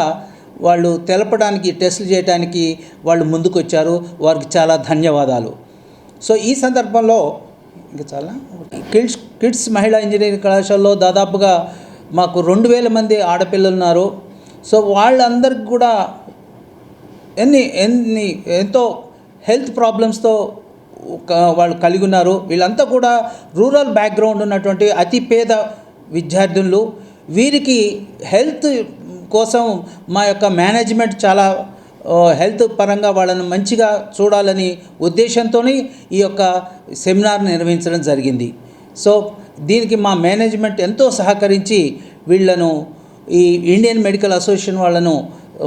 వాళ్ళు తెలపడానికి, టెస్టులు చేయడానికి వాళ్ళు ముందుకొచ్చారు. వారికి చాలా ధన్యవాదాలు. సో ఈ సందర్భంలో ఇంకా చాలా కిడ్స్ మహిళా ఇంజనీరింగ్ కళాశాలలో దాదాపుగా మాకు 2000 మంది ఆడపిల్లలు ఉన్నారు. సో వాళ్ళందరికీ కూడా ఎంతో హెల్త్ ప్రాబ్లమ్స్తో వాళ్ళు కలిగి ఉన్నారు. వీళ్ళంతా కూడా రూరల్ బ్యాక్గ్రౌండ్ ఉన్నటువంటి అతి పేద విద్యార్థులు. వీరికి హెల్త్ కోసం మా యొక్క మేనేజ్మెంట్ చాలా హెల్త్ పరంగా వాళ్ళను మంచిగా చూడాలని ఉద్దేశంతో ఈ యొక్క సెమినార్ నిర్వహించడం జరిగింది. సో దీనికి మా మేనేజ్మెంట్ ఎంతో సహకరించి వీళ్ళను ఈ ఇండియన్ మెడికల్ అసోసియేషన్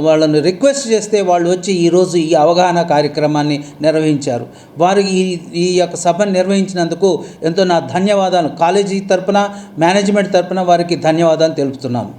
వాళ్ళను రిక్వెస్ట్ చేస్తే వాళ్ళు వచ్చి ఈరోజు ఈ అవగాహన కార్యక్రమాన్ని నిర్వహించారు. వారు ఈ యొక్క సభను నిర్వహించినందుకు ఎంతో నా ధన్యవాదాలు, కాలేజీ తరపున మేనేజ్మెంట్ తరపున వారికి ధన్యవాదాలు తెలుపుతున్నాను.